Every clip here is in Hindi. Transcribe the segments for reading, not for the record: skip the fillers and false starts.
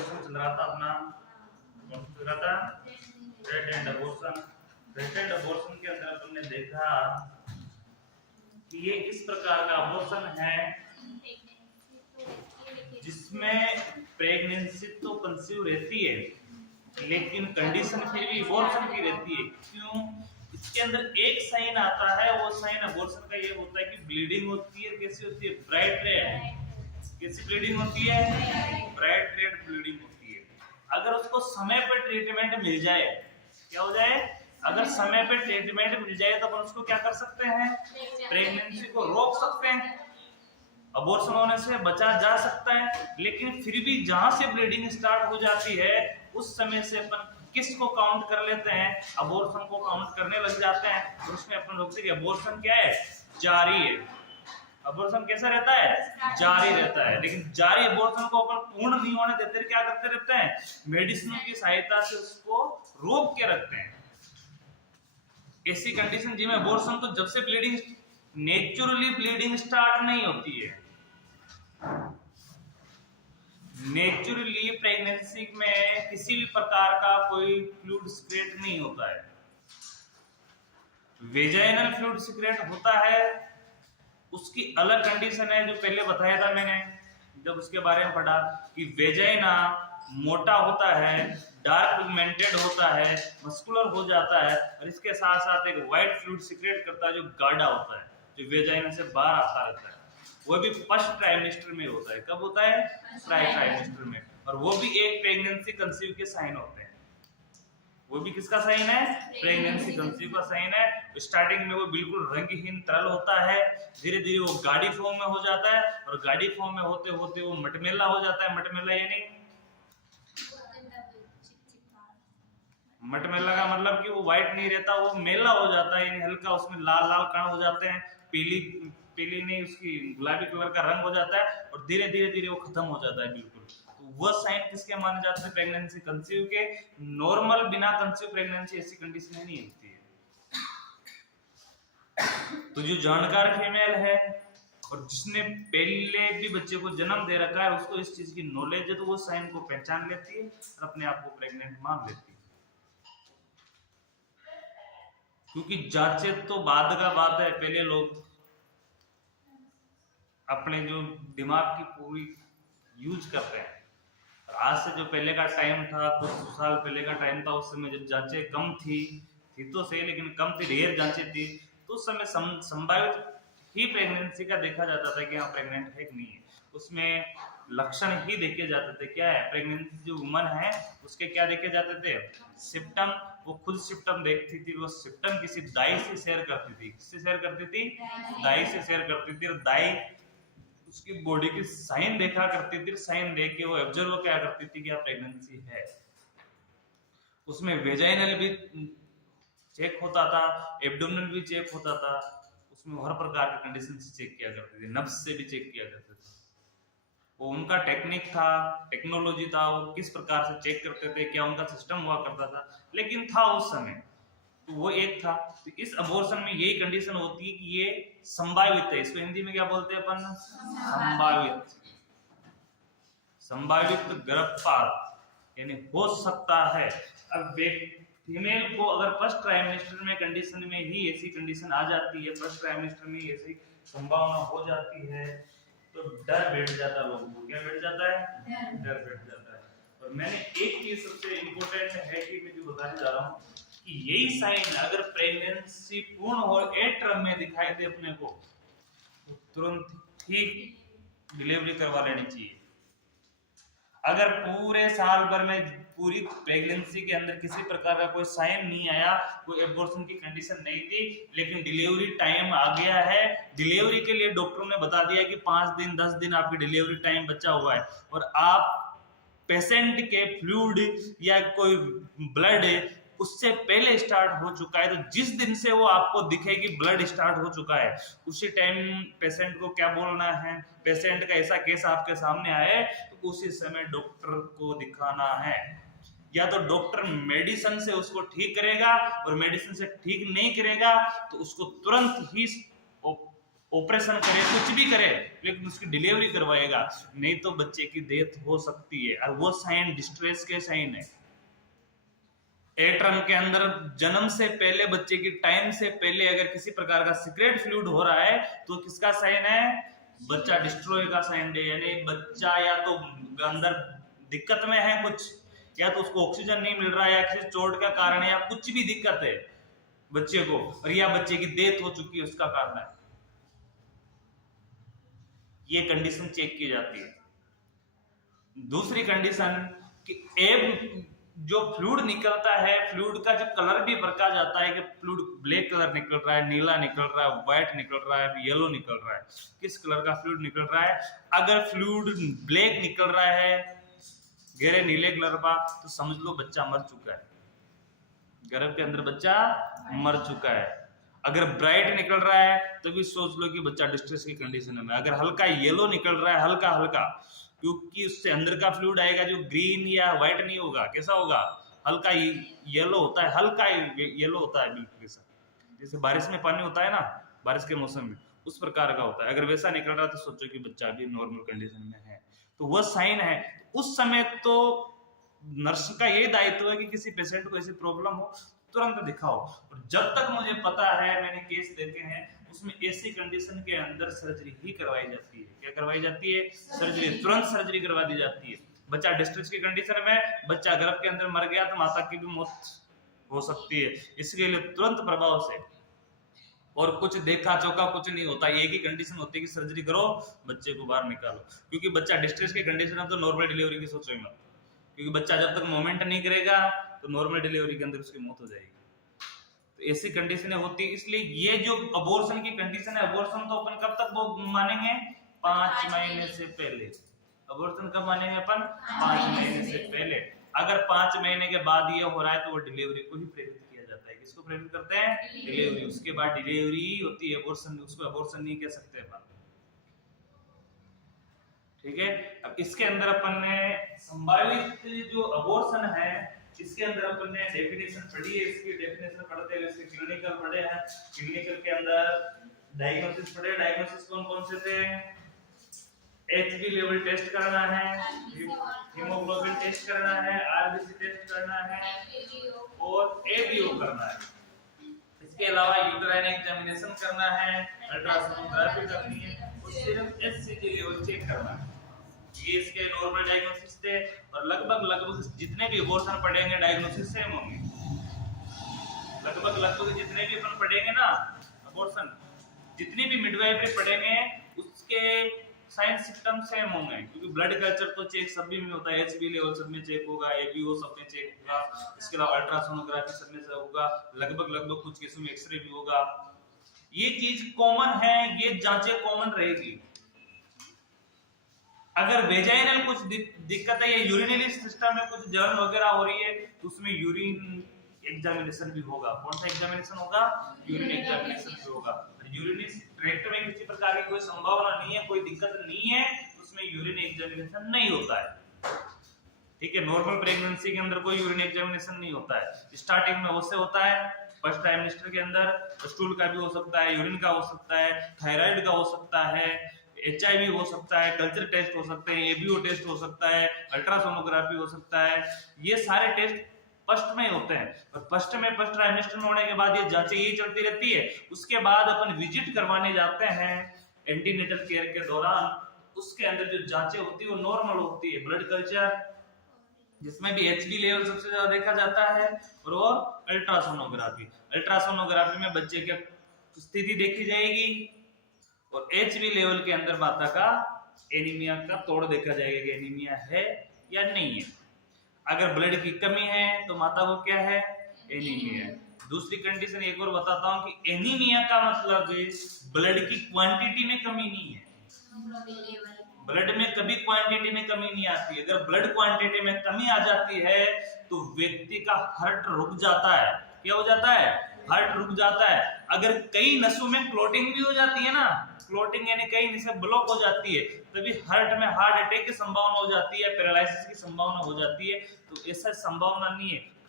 अबॉर्शन चल रहा था अपना, कौन चल रहा था, death and abortion. Death and abortion के अंदर अपन ने देखा कि ये इस प्रकार का अबॉर्शन है जिसमें प्रेगनेंसी तो कंसीव रहती है लेकिन कंडीशन फिर भी अबॉर्शन की रहती है। क्यों? इसके अंदर एक साइन आता है, वो साइन अबॉर्शन का ये होता है कि ब्लीडिंग होती है। कैसी होती है? Bright red. कैसी ब्लीडिंग होती है? ब्राइट रेड ब्लीडिंग होती है। अगर उसको समय पर ट्रीटमेंट मिल जाए, क्या हो जाए? अगर समय पे ट्रीटमेंट मिल जाए तो अपन उसको क्या कर सकते हैं? प्रेगनेंसी को रोक सकते हैं, अबॉर्शन होने से बचा जा सकता है। लेकिन फिर भी जहां से ब्लीडिंग स्टार्ट हो जाती है उस समय से अपन किस को काउंट कर लेते हैं? अबॉर्शन को काउंट करने लग जाते हैं। और उसमें अपन रोकते हैं कि अबॉर्शन क्या है? जारी है। अबॉर्शन कैसा रहता है? जारी रहता है। लेकिन जारी अबॉर्शन को अपन पूर्ण नहीं होने देते, क्या करते रहते हैं? मेडिसिन की सहायता से उसको रोक के रखते हैं। ऐसी कंडीशन जिसमें अबॉर्शन तो जब से ब्लीडिंग नेचुरली ब्लीडिंग स्टार्ट नहीं होती है, नेचुरली प्रेगनेंसी में किसी भी प्रकार का कोई फ्लूइड सीक्रेट नहीं होता है। वेजाइनल फ्लूइड सीक्रेट होता है, उसकी अलग कंडीशन है जो पहले बताया था मैंने जब उसके बारे में पढ़ा कि वेजाइना मोटा होता है, डार्क पिगमेंटेड होता है, मस्कुलर हो जाता है और इसके साथ साथ एक व्हाइट फ्लूइड सीक्रेट करता है जो गाढ़ा होता है, जो वेजाइना से बाहर आता रहता है। वो भी फर्स्ट ट्राइमेस्टर में होता है। कब होता है? फर्स्ट ट्राइमेस्टर में। और वो भी एक प्रेगनेंसी कंसीव के साइन होते हैं। वो भी किसका साइन है? प्रेगनेंसी कंसीव का साइन है। स्टार्टिंग में वो बिल्कुल रंगहीन तरल होता है, धीरे धीरे वो गाढ़ी फॉर्म में हो जाता है और गाढ़ी फॉर्म में होते होते वो मटमेला हो जाता है। मटमेला यानी मटमेला का मतलब कि वो व्हाइट नहीं रहता, वो मेला हो जाता है, यानी हल्का उसमें लाल लाल कण हो जाते हैं, पीली पीली नहीं उसकी गुलाबी कलर का रंग हो जाता है और धीरे धीरे धीरे वो खत्म हो जाता है बिल्कुल। तो वो साइन किसके माने जाते हैं? प्रेगनेंसी कंसीव के। नॉर्मल बिना कंसीव प्रेगनेंसी ऐसी कंडीशन नहीं होती है। तो जो जानकार फीमेल है और जिसने पहले भी बच्चे को जन्म दे रखा है, उसको इस चीज की नॉलेज है, तो वो साइन को पहचान लेती है और अपने आप को प्रेग्नेंट मान लेती है। क्योंकि जांचे तो बाद का बात है, पहले लोग अपने जो दिमाग की पूरी यूज करते हैं। आज से जो पहले का टाइम था, कुछ साल पहले का टाइम था, उस समय जब जांचें कम थी तो सही लेकिन कम थी, ढेर जांचें थी, तो उस समय संभावित ही प्रेगनेंसी का देखा जाता था कि हाँ प्रेग्नेंट है कि नहीं है। उसमें लक्षण ही देखे जाते थे। क्या है? प्रेगनेंसी जो वुमन है उसके क्या देखे जाते थे? सिम्टम। वो खुद सिम्टम देखती थी, वो सिम्टम किसी दाई से शेयर करती थी। किससे शेयर करती थी? दाई से शेयर करती थी। और दाई उसकी बॉडी की साइन देखा करती थी, साइन देख के वो ऑब्जर्व क्या करती थी कि आप प्रेगनेंसी है। उसमें वेजाइनल भी चेक होता था, एब्डोमिनल भी चेक होता था, उसमें हर प्रकार की कंडीशन से चेक किया करते थे, नब्ज से भी चेक किया करते थे। वो उनका टेक्निक था, टेक्नोलॉजी था, वो किस प्रकार से चेक करते थे, क्या उनका सिस्टम हुआ करता था, लेकिन था उस समय। तो वो एक था। तो इस अबॉर्शन में यही कंडीशन होती है कि ये संभावित है। इसको हिंदी में क्या बोलते हैं अपन? संभावित। संभावित गर्भपात यानी हो सकता है। अब फीमेल को अगर फर्स्ट ट्राइमेस्टर में कंडीशन में ही ऐसी कंडीशन आ जाती है, फर्स्ट ट्राइमेस्टर में ऐसी संभावना हो जाती है, तो डर बैठ जाता है लोगों को। क्या बैठ जाता है? डर बैठ जाता है। और मैंने एक चीज सबसे इम्पोर्टेंट है कि मैं जो बताने जा रहा हूँ कि यही साइन अगर प्रेगनेंसी पूर्ण हो 8 टर्म में दिखाई दे अपने को, तो तुरंत ठीक डिलीवरी करवा लेनी चाहिए। अगर पूरे साल भर में पूरी प्रेगनेंसी के अंदर किसी प्रकार का कोई साइन नहीं आया, कोई एबॉर्शन की कंडीशन नहीं थी, लेकिन डिलीवरी टाइम आ गया है, डिलीवरी के लिए डॉक्टरों ने बता दिया कि 5 दिन 10 दिन आपकी डिलीवरी टाइम बचा हुआ है, और आप पेशेंट के फ्लूइड या कोई ब्लड उससे पहले स्टार्ट हो चुका है, तो जिस दिन से वो आपको दिखे कि ब्लड स्टार्ट हो चुका है, उसी टाइम पेशेंट को क्या बोलना है? पेशेंट का ऐसा केस आपके सामने आए तो उसी समय डॉक्टर को दिखाना है। या तो डॉक्टर मेडिसिन से उसको ठीक करेगा, और मेडिसिन से ठीक नहीं करेगा तो उसको तुरंत ही ऑपरेशन करे, कुछ भी करे, लेकिन उसकी डिलीवरी करवाएगा, नहीं तो बच्चे की डेथ हो सकती है। और वो साइन डिस्ट्रेस के साइन है। एट्रम के अंदर जन्म से पहले, बच्चे की टाइम से पहले अगर किसी प्रकार का सीक्रेट फ्लूइड हो रहा है तो किसका साइन है? बच्चा डिस्ट्रॉय का साइन है। यानी बच्चा या तो अंदर दिक्कत में है कुछ, या तो उसको ऑक्सीजन नहीं मिल रहा है, या किसी चोट का कारण है, या कुछ भी दिक्कत है बच्चे को, और या बच्चे की डेथ हो चुकी है, उसका कारण है। ये कंडीशन चेक की जाती है। दूसरी कंडीशन कि एब जो फ्लूइड निकलता है, फ्लूइड का जो कलर भी बरका जाता है कि फ्लूइड ब्लैक कलर निकल रहा है, नीला निकल रहा है, व्हाइट निकल रहा है, येलो निकल रहा है, किस कलर का फ्लूइड निकल रहा है। अगर फ्लूइड ब्लैक निकल रहा है, गहरे नीले कलर का, तो समझ लो बच्चा मर चुका है, गर्भ के अंदर बच्चा मर चुका है। अगर ब्राइट निकल रहा है तो भी सोच लो कि बच्चा डिस्ट्रेस की कंडीशन में। अगर हल्का येलो निकल रहा है, हल्का हल्का, क्योंकि उससे अंदर का फ्लूइड आएगा जो ग्रीन या व्हाइट नहीं होगा, कैसा होगा? हल्का येलो होता है, हल्का येलो होता है, बिल्कुल जैसे बारिश में पानी होता है ना, बारिश के मौसम में, उस प्रकार का होता है। अगर वैसा निकल रहा है तो सोचो कि बच्चा भी नॉर्मल कंडीशन में है, तो वह साइन है। उस समय तो नर्स का ये दायित्व है कि किसी पेशेंट को ऐसी प्रॉब्लम हो तुरंत दिखाओ। और जब तक मुझे पता है, मैंने केस देखे हैं, उसमें ऐसी कंडीशन के अंदर सर्जरी ही करवाई जाती है। क्या करवाई जाती है? सर्जरी, तुरंत सर्जरी करवा दी जाती है। बच्चा डिस्ट्रेस की कंडीशन में, बच्चा गर्भ के अंदर मर गया तो माता की भी मौत हो सकती है, इसके लिए तुरंत प्रभाव से। और कुछ देखा चौका कुछ नहीं होता, एक ही कंडीशन होती है कि सर्जरी करो, बच्चे को बाहर निकालो। क्योंकि बच्चा डिस्ट्रेस की कंडीशन है तो नॉर्मल डिलीवरी की सोचेंगे, क्योंकि बच्चा जब तक मूवमेंट नहीं करेगा तो नॉर्मल डिलीवरी के अंदर उसकी मौत हो जाएगी। तो ऐसी कंडीशनें होती है। इसलिए ये जो अबॉर्शन की कंडीशन है, अबॉर्शन तो अपन कब तक वो मानेंगे? 5 महीने से पहले। अबॉर्शन कब मानेंगे अपन? 5 महीने से पहले। अगर 5 महीने के बाद ये हो रहा है तो वो डिलीवरी को ही प्रेरित किया जाता है। किसको प्रेरित करते हैं? डिलीवरी। उसके बाद डिलीवरी होती है, अबॉर्शन, उसको अबॉर्शन नहीं कह सकते अपन। ठीक है। अब इसके अंदर अपन ने संभावित जो अबॉर्शन है, इसके अंदर अपन ने डेफिनेशन पढ़ी है। इसकी डेफिनेशन पढ़ते हुए इसके क्लिनिकल पढ़े हैं। क्लिनिकल के अंदर डायग्नोसिस पढ़े। डायग्नोसिस कौन कौन से थे? एचबी लेवल टेस्ट करना है, हीमोग्लोबिन टेस्ट करना है, आरबीसी टेस्ट करना है और एबीओ करना है। इसके अलावा यूट्राइन एग्जामिनेशन करना है, अल्ट्रासोनोग्राफी करनी है और सिर्फ एचसीजी लेवल चेक करना है। ये इसके नॉर्मल डायग्नोसिस थे। और लगभग जितने भी अबॉर्शन पढ़ेंगे डायग्नोसिस सेम होंगे। लगभग जितने भी अपन पढ़ेंगे ना अबॉर्शन, जितनी भी मिडवाइफरी पढ़ेंगे उसके साइन सिम्टम सेम होंगे। क्योंकि ब्लड कल्चर तो चेक सभी में होता है, एचबी लेवल सब में चेक होगा, एबीओ सब में चेक होगा, इसके अलावा अल्ट्रासोनोग्राफी सब में से होगा, लगभग कुछ केसों में एक्सरे भी होगा। ये चीज कॉमन है, ये जांचें कॉमन रहेगी। अगर वेजाइनल कुछ दिक्कत है या यूरिनरी सिस्टम में कुछ जलन वगैरह हो रही है तो उसमें यूरिन एग्जामिनेशन भी होगा। कौन सा एग्जामिनेशन होगा? यूरिन एग्जामिनेशन भी होगा। यूरिनरी ट्रैक्ट में किसी प्रकार की कोई संभावना नहीं है, कोई दिक्कत नहीं है, उसमें यूरिन एग्जामिनेशन नहीं होता है। ठीक है। नॉर्मल प्रेगनेंसी के अंदर कोई यूरिन एग्जामिनेशन नहीं होता है। स्टार्टिंग में उससे होता है, फर्स्ट ट्राइमेस्टर के अंदर स्टूल का भी हो सकता है, यूरिन का हो सकता है, थायराइड का हो सकता है, एचआईवी हो सकता है, कल्चर टेस्ट हो सकते हैं, एबीओ टेस्ट हो सकता है, अल्ट्रासोनोग्राफी हो सकता है। ये सारे टेस्ट फर्स्ट में होते हैं। और फर्स्ट ट्राइमेस्टर में होने के बाद ये जांचें ये चलती रहती है। उसके बाद अपन विजिट करवाने जाते हैं एंटीनेटल केयर के दौरान। उसके अंदर जो जांचें होती है वो नॉर्मल होती है। ब्लड कल्चर, जिसमें भी एचबी लेवल सबसे ज्यादा देखा जाता है, और अल्ट्रासोनोग्राफी में बच्चे की स्थिति देखी जाएगी और एचबी लेवल के अंदर माता का एनीमिया का तोड़ देखा जाएगा कि एनीमिया है या नहीं है। अगर ब्लड की कमी है तो माता को क्या है? एनीमिया है। दूसरी कंडीशन एक और बताता हूं कि एनीमिया का मतलब ब्लड की क्वांटिटी में कमी नहीं है। ब्लड में कभी क्वांटिटी में कमी नहीं आती। अगर ब्लड क्वांटिटी में कमी आ जाती है तो व्यक्ति का हार्ट रुक जाता है। क्या हो जाता है? हार्ट रुक जाता है। अगर कई नसों में क्लोटिंग भी हो जाती है ना, क्लोटिंग यानी कई नसें ब्लॉक हो जाती है, तभी हार्ट में हार्ट अटैक की संभावना हो जाती है, पैरालिसिस की संभावना हो जाती है। तो ऐसा संभावना नहीं है।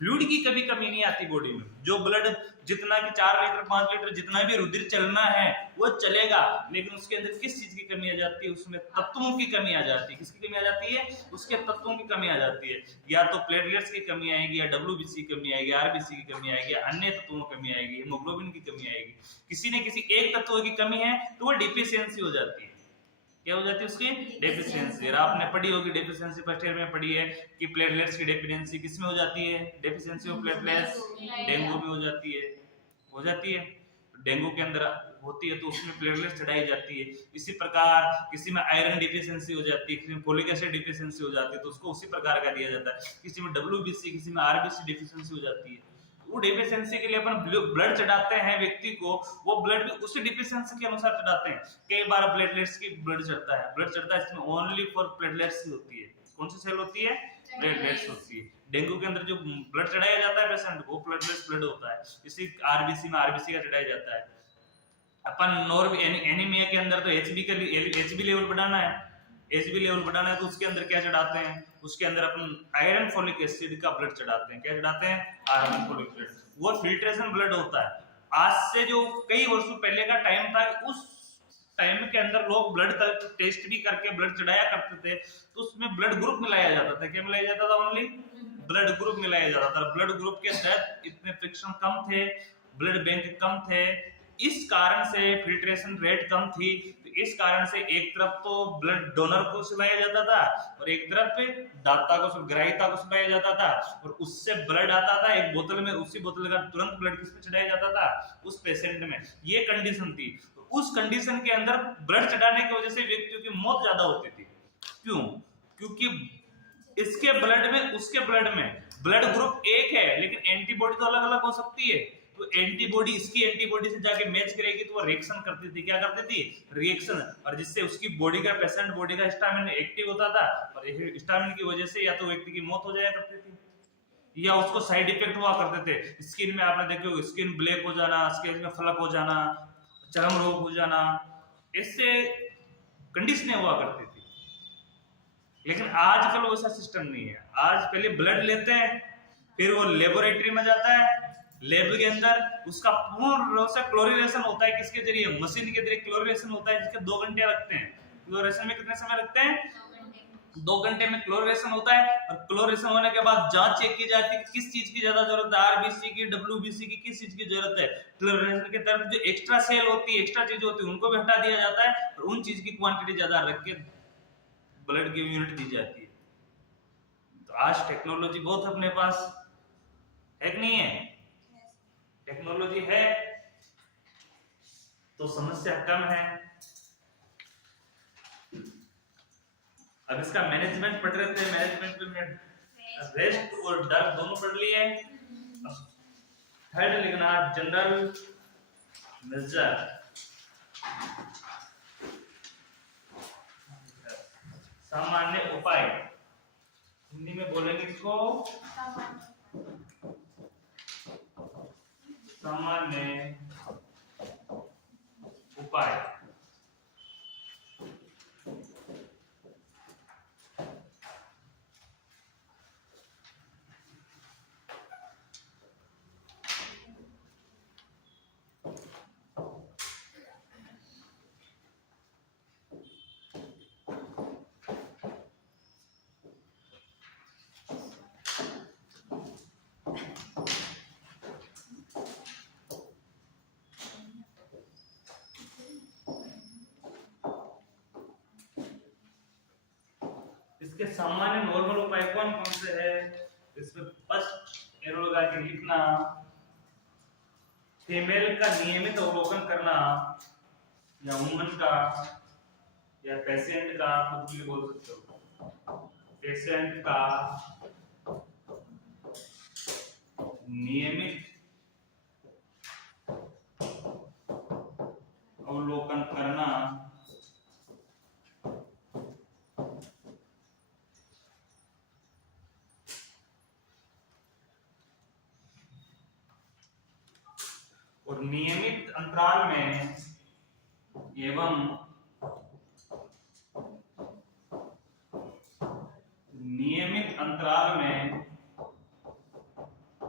फ्लूइड की कभी कमी नहीं आती बॉडी में। जो ब्लड जितना कि 4 लीटर 5 लीटर जितना भी रुधिर चलना है वो चलेगा, लेकिन उसके अंदर किस चीज की कमी आ जाती है? उसमें तत्वों की कमी आ जाती है। किसकी कमी आ जाती है? उसके तत्वों की कमी आ जाती है। या तो प्लेटलेट्स की कमी आएगी, या डब्ल्यूबीसी की कमी आएगी, आरबीसी की कमी आएगी, अन्य तत्वों की कमी आएगी, हीमोग्लोबिन की कमी आएगी। किसी न किसी एक तत्व की कमी है तो वो डिफिशियंसी हो जाती है। क्या हो जाती है? उसकी डेफिशिएंसी। और आपने पढ़ी होगी डेफिशिएंसी फर्स्ट ईयर में पढ़ी है कि प्लेटलेट्स की डेफिशिएंसी किसमें हो जाती है? डेफिशिएंसी ऑफ प्लेटलेट्स डेंगू में हो जाती है। हो जाती है, डेंगू के अंदर होती है तो उसमें प्लेटलेट्स चढ़ाई जाती है। इसी प्रकार किसी में आयरन डिफिशिएंसी हो जाती है, किसी में फोलिक एसिड डिफिशिएंसी हो जाती है तो उसको उसी प्रकार का दिया जाता है। किसी में डब्ल्यूबीसी, किसी में आरबीसी डिफिशिएंसी हो जाती है। वो डिफिशिएंसी के लिए अपन ब्लड चढ़ाते हैं व्यक्ति को, वो ब्लड भी उसी डिफिशिएंसी के अनुसार चढ़ाते हैं। कई बार प्लेटलेट्स की ब्लड चढ़ता है इसमें ओनली फॉर प्लेटलेट्स ही होती है। कौन सी सेल होती है? प्लेटलेट्स होती है। डेंगू के अंदर जो ब्लड चढ़ाया जाता है पेशेंट को, प्लेटलेट्स ब्लड होता है। इसी आरबीसी में आरबीसी का चढ़ाया जाता है। अपन नॉर्म एनीमिया के अंदर तो एचबी लेवल बढ़ाना है, एचबी लेवल बढ़ाना है तो उसके अंदर क्या चढ़ाते हैं? उसके अंदर अपन आयरन फोलिक एसिड का ब्लड चढ़ाते हैं। क्या चढ़ाते हैं? Iron folic acid. वो फिल्ट्रेशन ब्लड होता है। आज से जो कई वर्षों पहले का टाइम था, उस टाइम के अंदर लोग ब्लड टेस्ट भी करके ब्लड चढ़ाया करते थे, तो उसमें ब्लड ग्रुप मिलाया जाता था। क्या मिलाया जाता था? ओनली ब्लड ग्रुप मिलाया जाता था। ब्लड ग्रुप के अंदर इतने फ्रिक्शन कम थे, ब्लड बैंक कम थे, इस कारण से फिल्ट्रेशन रेट कम थी। तो इस कारण से एक तरफ तो ब्लड डोनर को सुलाया जाता था और एक तरफ दाता को, ग्राहिता को सुलाया जाता था, और उससे ब्लड आता था एक बोतल में, उसी बोतल का तुरंत ब्लड किस पे चढ़ाया जाता था? उस पेशेंट में। ये कंडीशन थी। तो उस कंडीशन के अंदर ब्लड चढ़ाने की वजह से व्यक्तियों की मौत ज्यादा होती थी। क्यों? क्योंकि इसके ब्लड में उसके ब्लड में ब्लड ग्रुप एक है, लेकिन एंटीबॉडी तो अलग अलग हो सकती है। तो एंटीबॉडी इसकी एंटीबॉडी से जाके मैच करेगी तो वो रिएक्शन करती थी। क्या करती थी? रिएक्शन। और जिससे उसकी बॉडी का, पेशेंट बॉडी का स्टामिना एक्टिव होता था, और स्टामिना की वजह से या तो व्यक्ति की मौत हो जाया करती थी या उसको साइड इफेक्ट हुआ करते थे। स्किन में आपने देखो, स्किन ब्लैक हो जाना, स्किन में फलक हो जाना, चर्म रोग हो जाना, इससे कंडीशनें हुआ करती थी। लेकिन आजकल वैसा सिस्टम नहीं है। आज पहले ब्लड लेते हैं, फिर वो लेबोरेटरी में जाता है, लैब के अंदर उसका पूर्ण रूप से क्लोरीनेशन होता है। किसके जरिए? मशीन के जरिए क्लोरीनेशन होता है, जिसके 2 घंटे लगते हैं। क्लोरीनेशन में कितने समय लगते हैं? 2 घंटे में क्लोरीनेशन होता है। और क्लोरीनेशन होने के बाद जांच चेक की जाती है कि किस चीज की ज्यादा जरूरत है, आरबीसी की, डब्ल्यूबीसी की, किस चीज की जरूरत है। क्लोरीनेशन के तहत जो एक्स्ट्रा सेल होती है, एक्स्ट्रा चीज होती है, उनको भी हटा दिया जाता है और उन चीज की क्वांटिटी ज्यादा रख के ब्लड की यूनिट दी जाती है। तो आज टेक्नोलॉजी बहुत अपने पास है कि नहीं है? टेक्नोलॉजी है तो समस्या कम है। अब इसका मैनेजमेंट पढ़ रहे थे, मैनेजमेंट में रेस्ट और डर दोनों पढ़ लिए। थर्ड लिखना जनरल मेजर, सामान्य उपाय। हिंदी में बोलेंगे इसको सामान्य उपाय। इसके सामान्य नॉर्मल उपाय कौन कौन से है? इसमें फर्स्ट एरो लगा के लिखना, फीमेल का नियमित अवलोकन करना, या वुमन का या पेशेंट का, कुछ भी बोल सकते हो, पेशेंट का नियमित अवलोकन करना, और नियमित अंतराल में एवं नियमित अंतराल में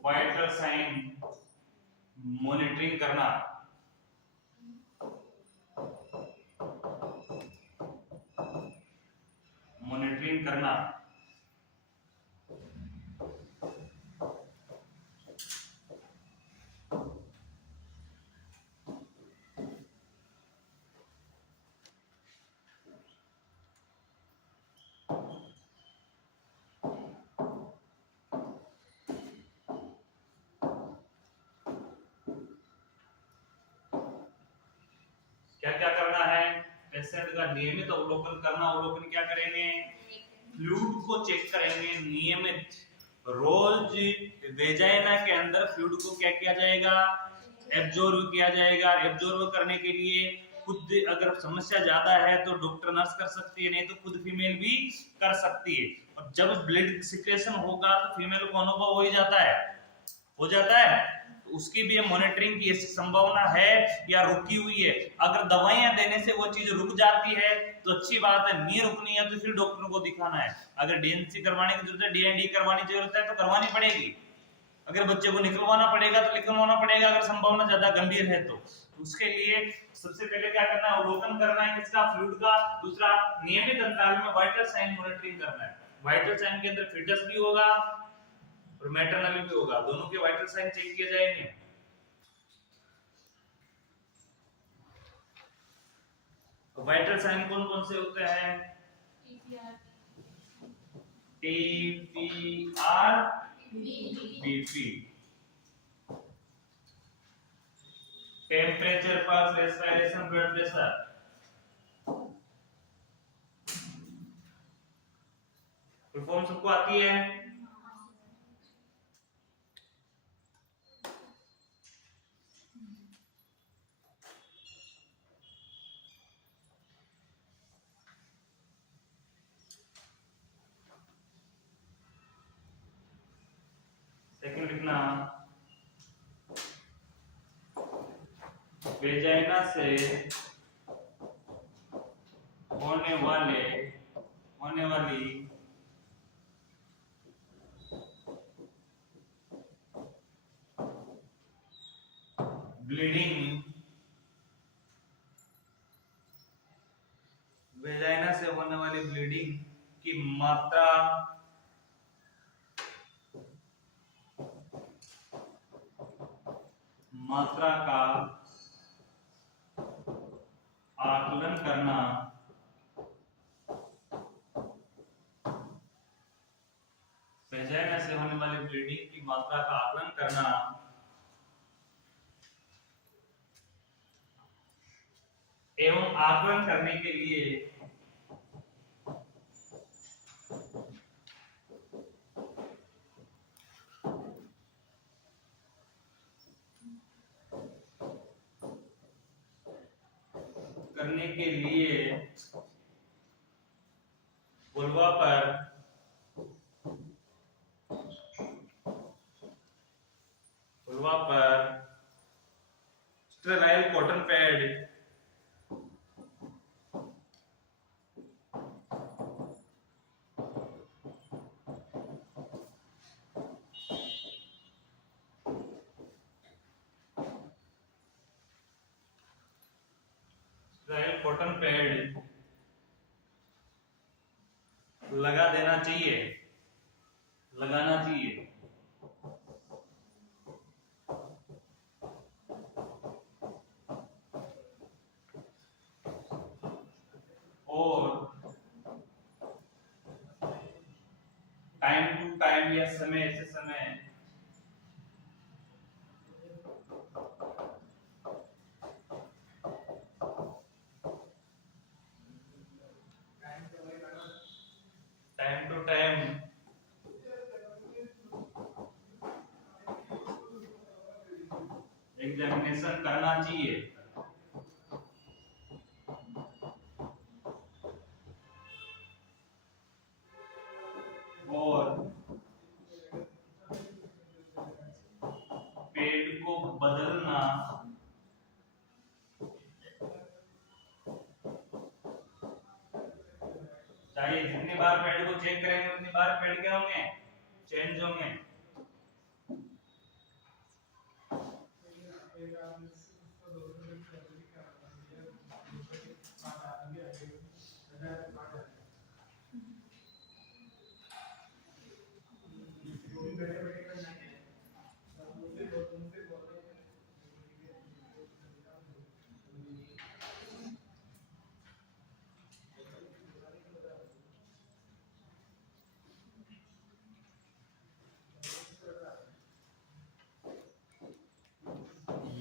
वाइटल साइन मॉनिटरिंग करना, मॉनिटरिंग करना। क्या क्या करना है? पेशेंट का नियमित अवलोकन करना। अवलोकन क्या करेंगे? फ्लूइड को चेक करेंगे नियमित। रोज वेजाइना के अंदर फ्लूइड को क्या किया जाएगा? एब्जॉर्ब किया जाएगा। एब्जॉर्ब करने के लिए खुद अगर समस्या ज्यादा है तो डॉक्टर नर्स कर सकती है, नहीं तो खुद फीमेल भी कर सकती है। और जब ब्लड सिक्रेशन होगा तो फीमेल को अनुभव हो ही जाता है, हो जाता है, तो उसकी भी मॉनिटरिंग की संभावना है या रुकी हुई है। अगर दवाइयां देने से वो चीज रुक जाती है तो अच्छी बात है, नहीं रुकनी है तो फिर डॉक्टर को दिखाना है। अगर डीएनसी करवाने की जरूरत है, डीएनडी करवाने की जरूरत है तो करवानी पड़ेगी। अगर बच्चे को निकलवाना पड़ेगा तो निकलवाना पड़ेगा, अगर संभावना ज्यादा गंभीर है तो उसके लिए सबसे पहले क्या करना है? अवलोकन करना है किसका? फ्लूइड का। दूसरा, नियमित अंतराल में वाइटल साइन मॉनिटरिंग करना है। वाइटल साइन के अंदर फीटस भी होगा और मैटरनल भी होगा, दोनों के वाइटल साइन चेक किए जाएंगे। वाइटल साइन कौन कौन से होते हैं? TPR, BP. Temperature, pulse, respiration, blood pressure. Full form सबको आती है? सेकंड लिखना, वेजाइना से होने वाली ब्लीडिंग, वेजाइना से होने वाली ब्लीडिंग की मात्रा का आकलन करना। वेजाइना से होने वाली ब्लीडिंग की मात्रा का आकलन करना एवं आकलन करने के लिए वुल्वा पर स्टेराइल कॉटन पैड लगा देना चाहिए, लगाना चाहिए। और टाइम टू टाइम या समय से समय एग्जामिनेशन करना चाहिए। और पेड़ को बदलना चाहिए। जितनी बार पेड़ को चेक करेंगे उतनी बार पेड़ क्या होंगे? चेंज होंगे।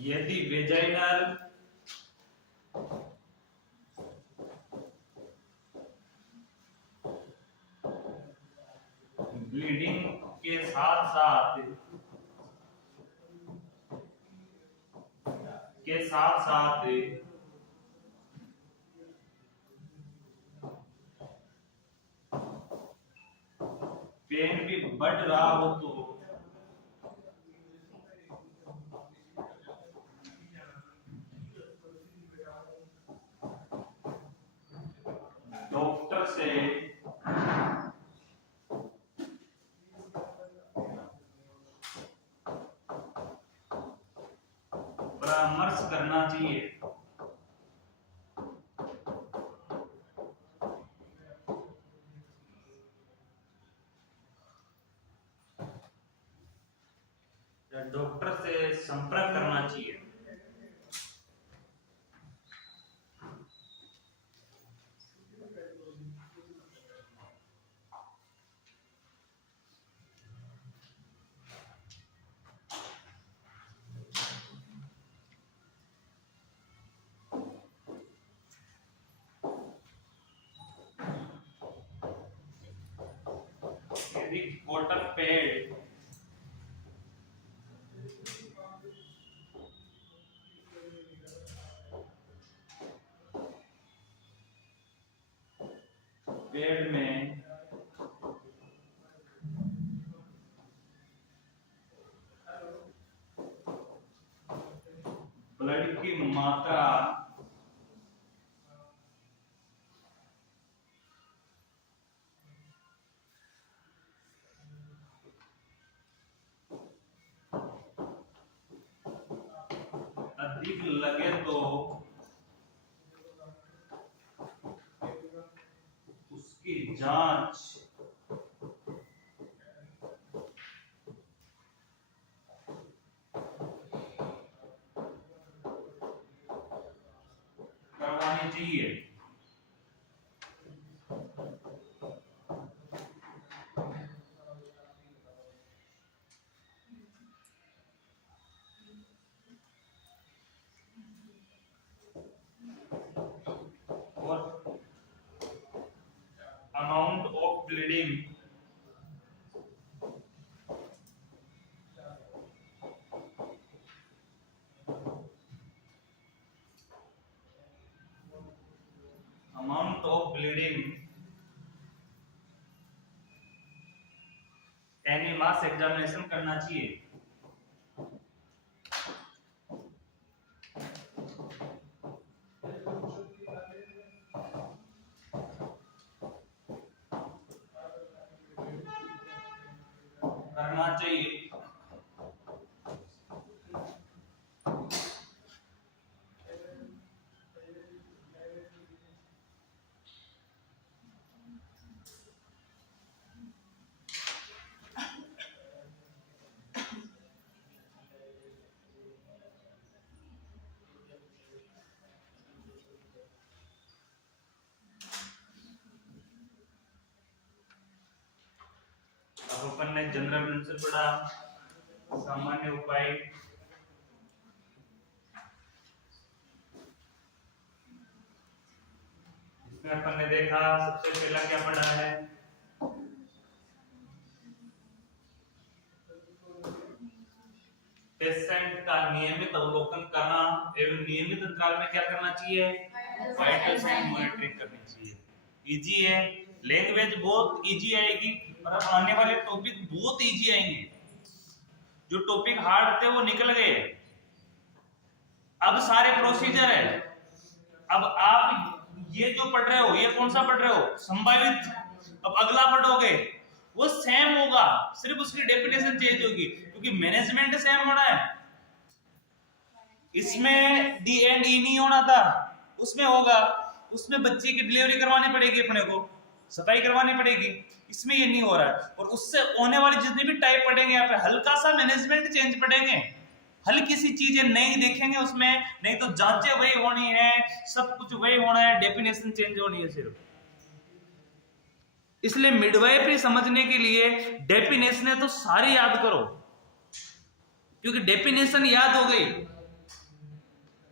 यदि वेजाइनल ब्लीडिंग के साथ साथ पेन भी बढ़ रहा हो तो डॉक्टर से परामर्श करना चाहिए। डॉक्टर से संपर्क करना चाहिए। यदि कॉटन पैड में ब्लड की मात्रा अधिक लगे तो उसकी जांच करवानी चाहिए। Amount of bleeding यानी मास एग्जामिनेशन करना चाहिए। करना चाहिए। अब अपन ने जनरल आंसर पढ़ा, सामान्य उपाय, इसमें अपन ने देखा सबसे पहला क्या पढ़ा है, पेशेंट का नियमित अवलोकन करना एवं नियमित अंतराल में क्या करना चाहिए, वाइटल साइन मॉनिटरिंग करनी चाहिए। इजी है, लैंग्वेज बहुत इजी आएगी और अब आने वाले टॉपिक बहुत इजी आएंगे। जो टॉपिक हार्ड थे वो निकल गए, अब सारे प्रोसीजर है। अब आप ये जो पढ़ रहे हो ये कौन सा पढ़ रहे हो, संभावित, अब अगला पढ़ोगे वो सेम होगा, सिर्फ उसकी डेफिनेशन चेंज होगी क्योंकि मैनेजमेंट सेम होना है। इसमें डी एंड ई नहीं होना था, उसमें होगा, उसमें बच्चे की डिलीवरी करवानी पड़ेगी, अपने को सफाई करवानी पड़ेगी, इसमें ये नहीं हो रहा है। और उससे होने वाली जितनी भी टाइप पढ़ेंगे यहाँ पे हल्का सा मैनेजमेंट चेंज पढ़ेंगे, हल्की सी चीजें नई देखेंगे उसमें, नहीं तो जांचें वही होनी है, सब कुछ वही होना है, डेफिनेशन चेंज होनी है सिर्फ। इसलिए मिडवाइफरी समझने के लिए डेफिनेशन तो सारी याद करो, क्योंकि डेफिनेशन याद हो गई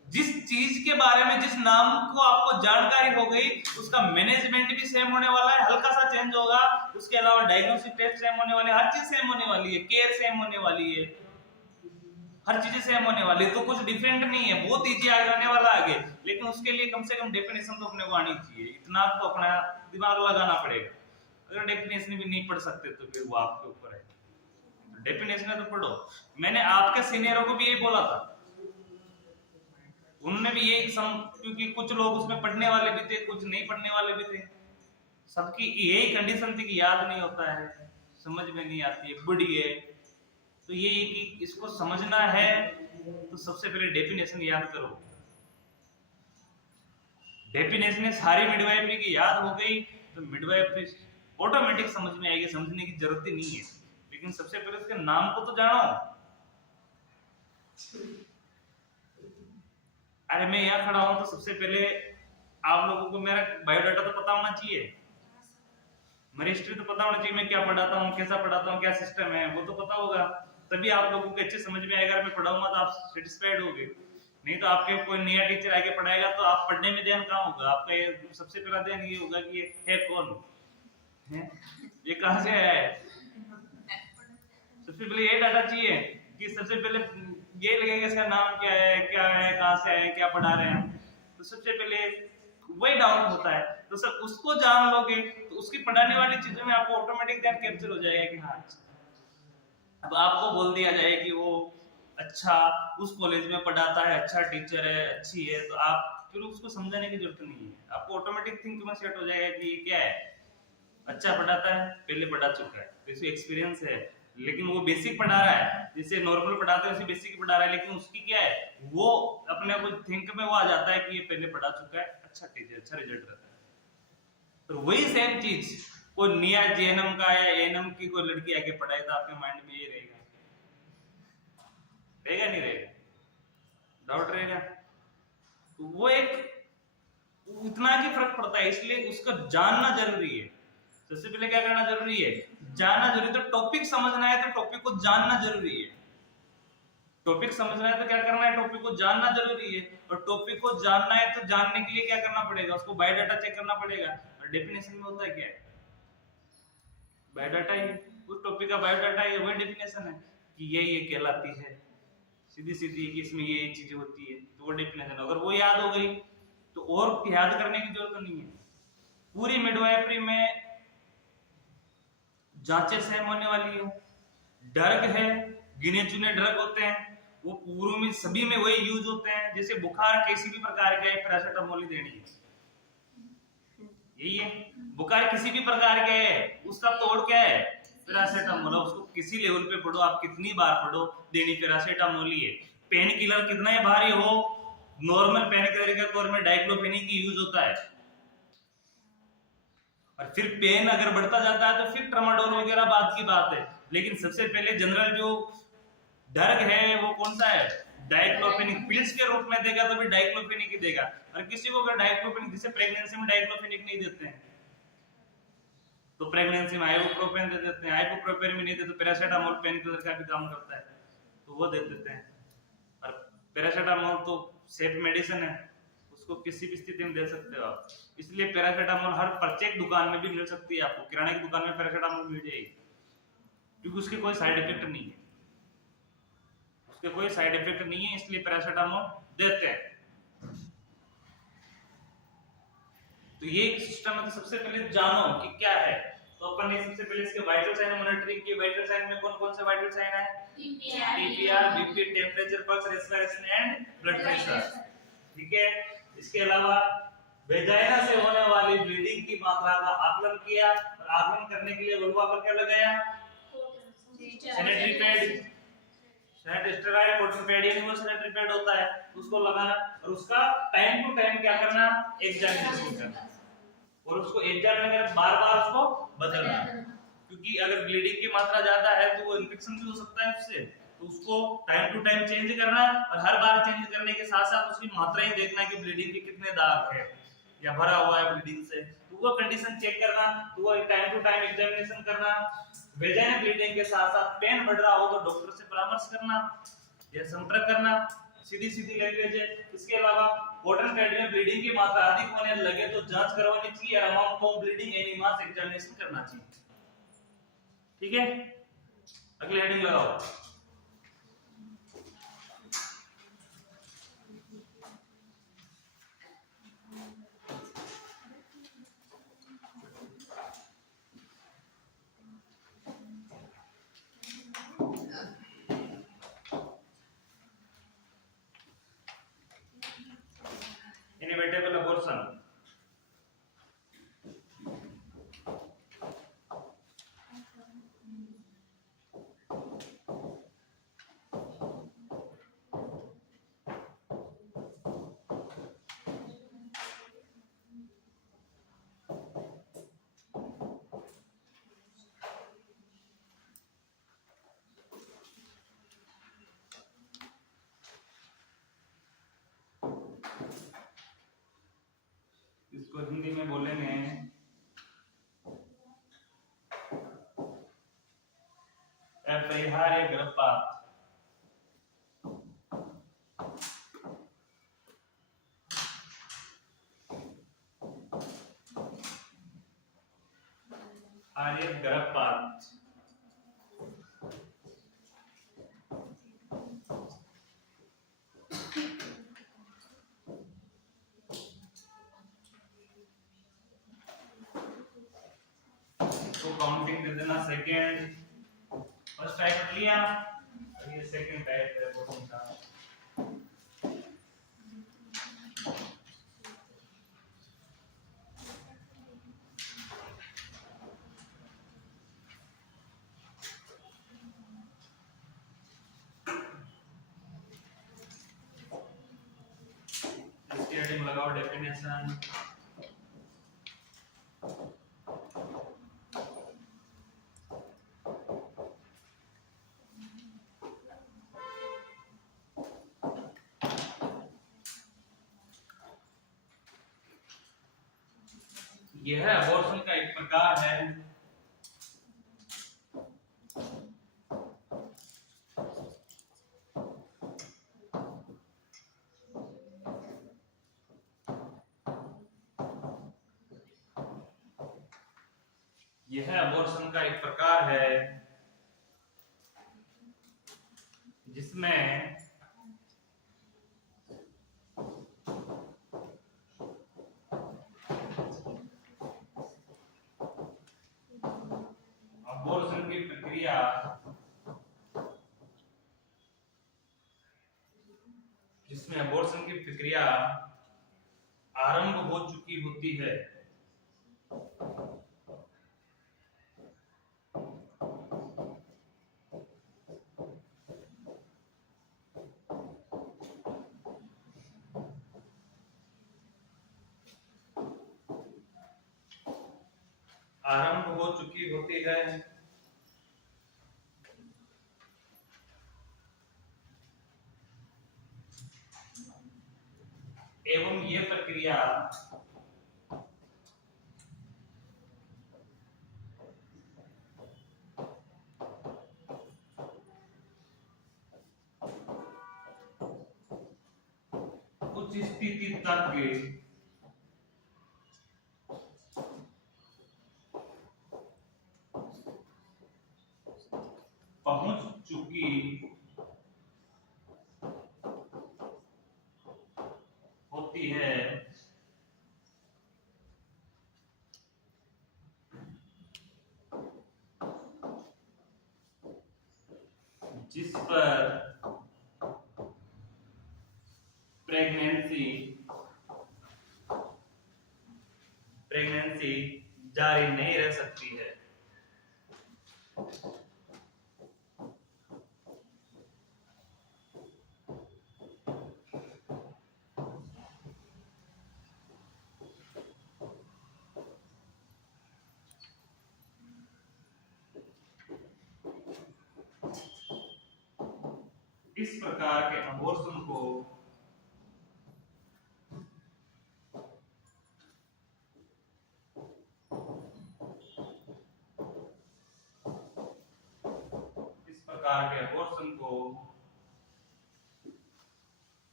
जिस चीज के बारे में, जिस नाम को आपको जानकारी हो गई, उसका मैनेजमेंट भी सेम होने वाला है, हल्का सा चेंज होगा। उसके अलावा डायग्नोस्टिक टेस्ट सेम होने वाले, हर चीज सेम होने वाली है, केयर सेम होने वाली है, हर चीजें सेम होने वाली है। तो कुछ डिफरेंट नहीं है, बहुत इजी आने वाला आगे। लेकिन उसके लिए कम से कम डेफिनेशन तो अपने को आनी चाहिए, इतना तो अपना दिमाग लगाना पड़ेगा। अगर डेफिनेशन भी नहीं पढ़ सकते तो फिर वो आपके ऊपर है। डेफिनेशन तो पढ़ो। मैंने आपके सीनियरों को भी यही बोला था, उन्होंने भी यही क्योंकि कुछ लोग उसमें पढ़ने वाले भी थे, कुछ नहीं पढ़ने वाले भी थे, सबकी यही कंडीशन थी कि याद नहीं होता है, समझ में नहीं आती है, बुढ़ी है। तो ये कि इसको समझना है तो सबसे पहले डेफिनेशन याद करो। डेफिनेशन सारी मिडवाइफरी की याद हो गई तो मिडवाइफरी ऑटोमेटिक समझ में आएगी, समझने की जरूरत ही नहीं है। लेकिन सबसे पहले उसके नाम को तो जानो। अरे मैं यहाँ खड़ा हूं तो सबसे पहले आप लोगों को मेरा बायोडाटा तो पता होना चाहिए, मेरी हिस्ट्री तो पता होना चाहिए, मैं क्या पढ़ाता हूँ, कैसा पढ़ाता हूँ, क्या सिस्टम है, वो तो पता होगा। तभी आप लोगों को अच्छे समझ में आएगा। अगर मैं पढ़ाऊंगा तो आप सेटिस्फाइड होगे, नहीं तो आपके कोई नया टीचर आगे पढ़ाएगा तो आप पढ़ने में ध्यान कहाँ होगा आपका। ये सबसे पहला ध्यान ये होगा कि ये है कौन है, ये कहाँ से आया है। सबसे पहले ये डाटा चाहिए कि सबसे पहले ये लगेगा इसका नाम क्या है, कहाँ से आया है, क्या पढ़ा रहे हैं। तो सबसे पहले वही डाउट होता है। तो सर उसको जान लोगे तो उसकी पढ़ाने वाली चीजों में आपको ऑटोमेटिक ध्यान कैप्चर हो जाएगा कि हाँ। अब आपको बोल दिया जाए कि वो अच्छा उस कॉलेज में पढ़ाता है, अच्छा टीचर है, अच्छी है, तो आप फिर उसको समझाने की जरूरत नहीं है, आपको ऑटोमेटिक थिंक में सेट हो जाएगा कि ये क्या है, अच्छा पढ़ाता है, पहले पढ़ा चुका है, तो इसको एक्सपीरियंस है। लेकिन वो बेसिक पढ़ा रहा है, जैसे नॉर्मल पढ़ाते हैं वैसे बेसिक पढ़ा रहा है, लेकिन उसकी क्या है, वो अपने को थिंक में वो आ जाता है कि ये पहले पढ़ा चुका है, अच्छा टीचर, अच्छा रिजल्ट रहता है। तो वही सेम चीज कोई नया जेएनएम का या एएनएम की कोई लड़की आके पढ़ाए तो आपके माइंड में ये रहेगा, रहेगा नहीं रहेगा, डाउट रहेगा। तो वो एक इतना की फर्क पड़ता है, इसलिए उसको जानना जरूरी है। सबसे पहले क्या करना जरूरी है, जानना जरूरी। तो टॉपिक समझना है तो टॉपिक को जानना जरूरी है, टॉपिक समझना है तो क्या करना है, टॉपिक को जानना जरूरी है। और टॉपिक को जानना है तो जानने के लिए क्या करना पड़ेगा, उसको बायोडाटा चेक करना पड़ेगा। और डेफिनेशन में होता है क्या है, बायोडाटा ही, उस टॉपिक का बायोडाटा है, वही डेफिनेशन है कि ये कहलाती है, सीधी सीधी कि इसमें ये चीजें होती है, तो वो डेफिनेशन। अगर वो याद हो गई तो और याद करने की जरूरत नहीं है। पूरी मिडवाइफरी में जांचें सेम होने वाली है, ड्रग है, गिने चुने ड्रग होते हैं, वो पूर्व में सभी में वही यूज होते हैं। जैसे बुखार किसी भी प्रकार का है, पैरासिटामोल ही देनी है, यही है। बुखार किसी भी प्रकार का है, उसका तोड़ क्या है, पैरासिटामोल। उसको किसी लेवल पे पढ़ो, आप कितनी बार पढ़ो, देनी पैरासिटामोल ही है। पेन किलर कितना ही भारी हो, नॉर्मल पेन किलर के तौर में डाइक्लोफेनिक की यूज होता है। और फिर पेन अगर बढ़ता जाता है तो फिर ट्रामाडोल वगैरह बात की बात है। लेकिन सबसे पहले जनरल जो ड्रग है वो कौन सा है, डाइक्लोफेनिक। पिल्स के रूप में देगा तो भी डाइक्लोफेनिक ही देगा। और किसी को अगर डाइक्लोफेनिक, जैसे प्रेगनेंसी में डाइक्लोफेनिक नहीं देते हैं तो प्रेगनेंसी में आइबुप्रोफेन दे देते हैं, आइबुप्रोफेन में नहीं देते तो पैरासिटामोल पेन किलर का भी काम करता है तो वो दे देते हैं। और पैरासिटामोल तो सेफ मेडिसिन है, उसको किसी भी स्थिति में दे सकते हो आप। इसलिए पैरासिटामोल हर प्रत्येक दुकान में भी मिल सकती है, आपको किराने की दुकान में पैरासिटामोल मिल जाएगी, क्योंकि उसके कोई साइड इफेक्ट नहीं है, उसके कोई साइड इफेक्ट नहीं है, इसलिए पैरासिटामोल देते हैं। तो ये सिस्टम है। तो सबसे पहले जानो कि क्या है। तो अपन ने सबसे पहले इसके वाइटल साइन मॉनिटरिंग की। वाइटल साइन में कौन कौन से वाइटल साइन है, TPR, BP, temperature, pulse, respiration and blood pressure, ठीक है। इसके अलावा वेजाइना से होने वाली ब्लीडिंग की मात्रा का आकलन किया, और आकलन करने के लिए वल्वा पर क्या लगाया, sanitary pad, steroid cotton pad, यानी वो सैनिटरी पैड होता है, उसको लगाना। और उसका टाइम टू टाइम क्या करना, एग्जामिनेशन करना, और उसको एग्जामिनेशन बार-बार उसको बदलना, क्योंकि अगर ब्लीडिंग की मात्रा ज्यादा है तो वो इन्फेक्शन भी हो सकता है उससे, तो उसको टाइम टू टाइम चेंज करना। और हर बार चेंज करने के साथ साथ उसकी मात्राएं देखना कि ब्लीडिंग के कितने दाग है या भरा हुआ है ब्लीडिंग से, तो वो कंडीशन चेक करना, तो वो टाइम टू टाइम एग्जामिनेशन करना। वेजाइनल ब्लीडिंग के साथ साथ पेन बढ़ रहा हो तो डॉक्टर से परामर्श करना या संपर्क करना। सीधी सीधी लैंग्वेज है। इसके अलावा कॉटन कैंडी में ब्लीडिंग की मात्रा अधिक होने लगे तो जांच करवानी चाहिए और amount of bleeding any mass examination करना चाहिए। ठीक है, अगली हेडिंग लगाओ। Inevitable abortion. इसको हिंदी में बोलेंगे अपरिहार्य गर्भपात। आर्य गर्भपात तो काउंटिंग कर देना। सेकेंड, फर्स्ट टाइप कर लिया, ये सेकेंड टाइप है अबॉर्शन का। हेडिंग लगाओ डेफिनेशन। यह अबॉर्शन का एक प्रकार है जिसमें अबॉर्शन की प्रक्रिया आरंभ हो चुकी होती है। आरंभ हो चुकी होती है एवं ये प्रक्रिया उच्च स्थिति तक पहुंच चुकी होती है, जिस पर प्रेगनेंसी जारी नहीं रह सकती है। इस प्रकार के अबॉर्शन को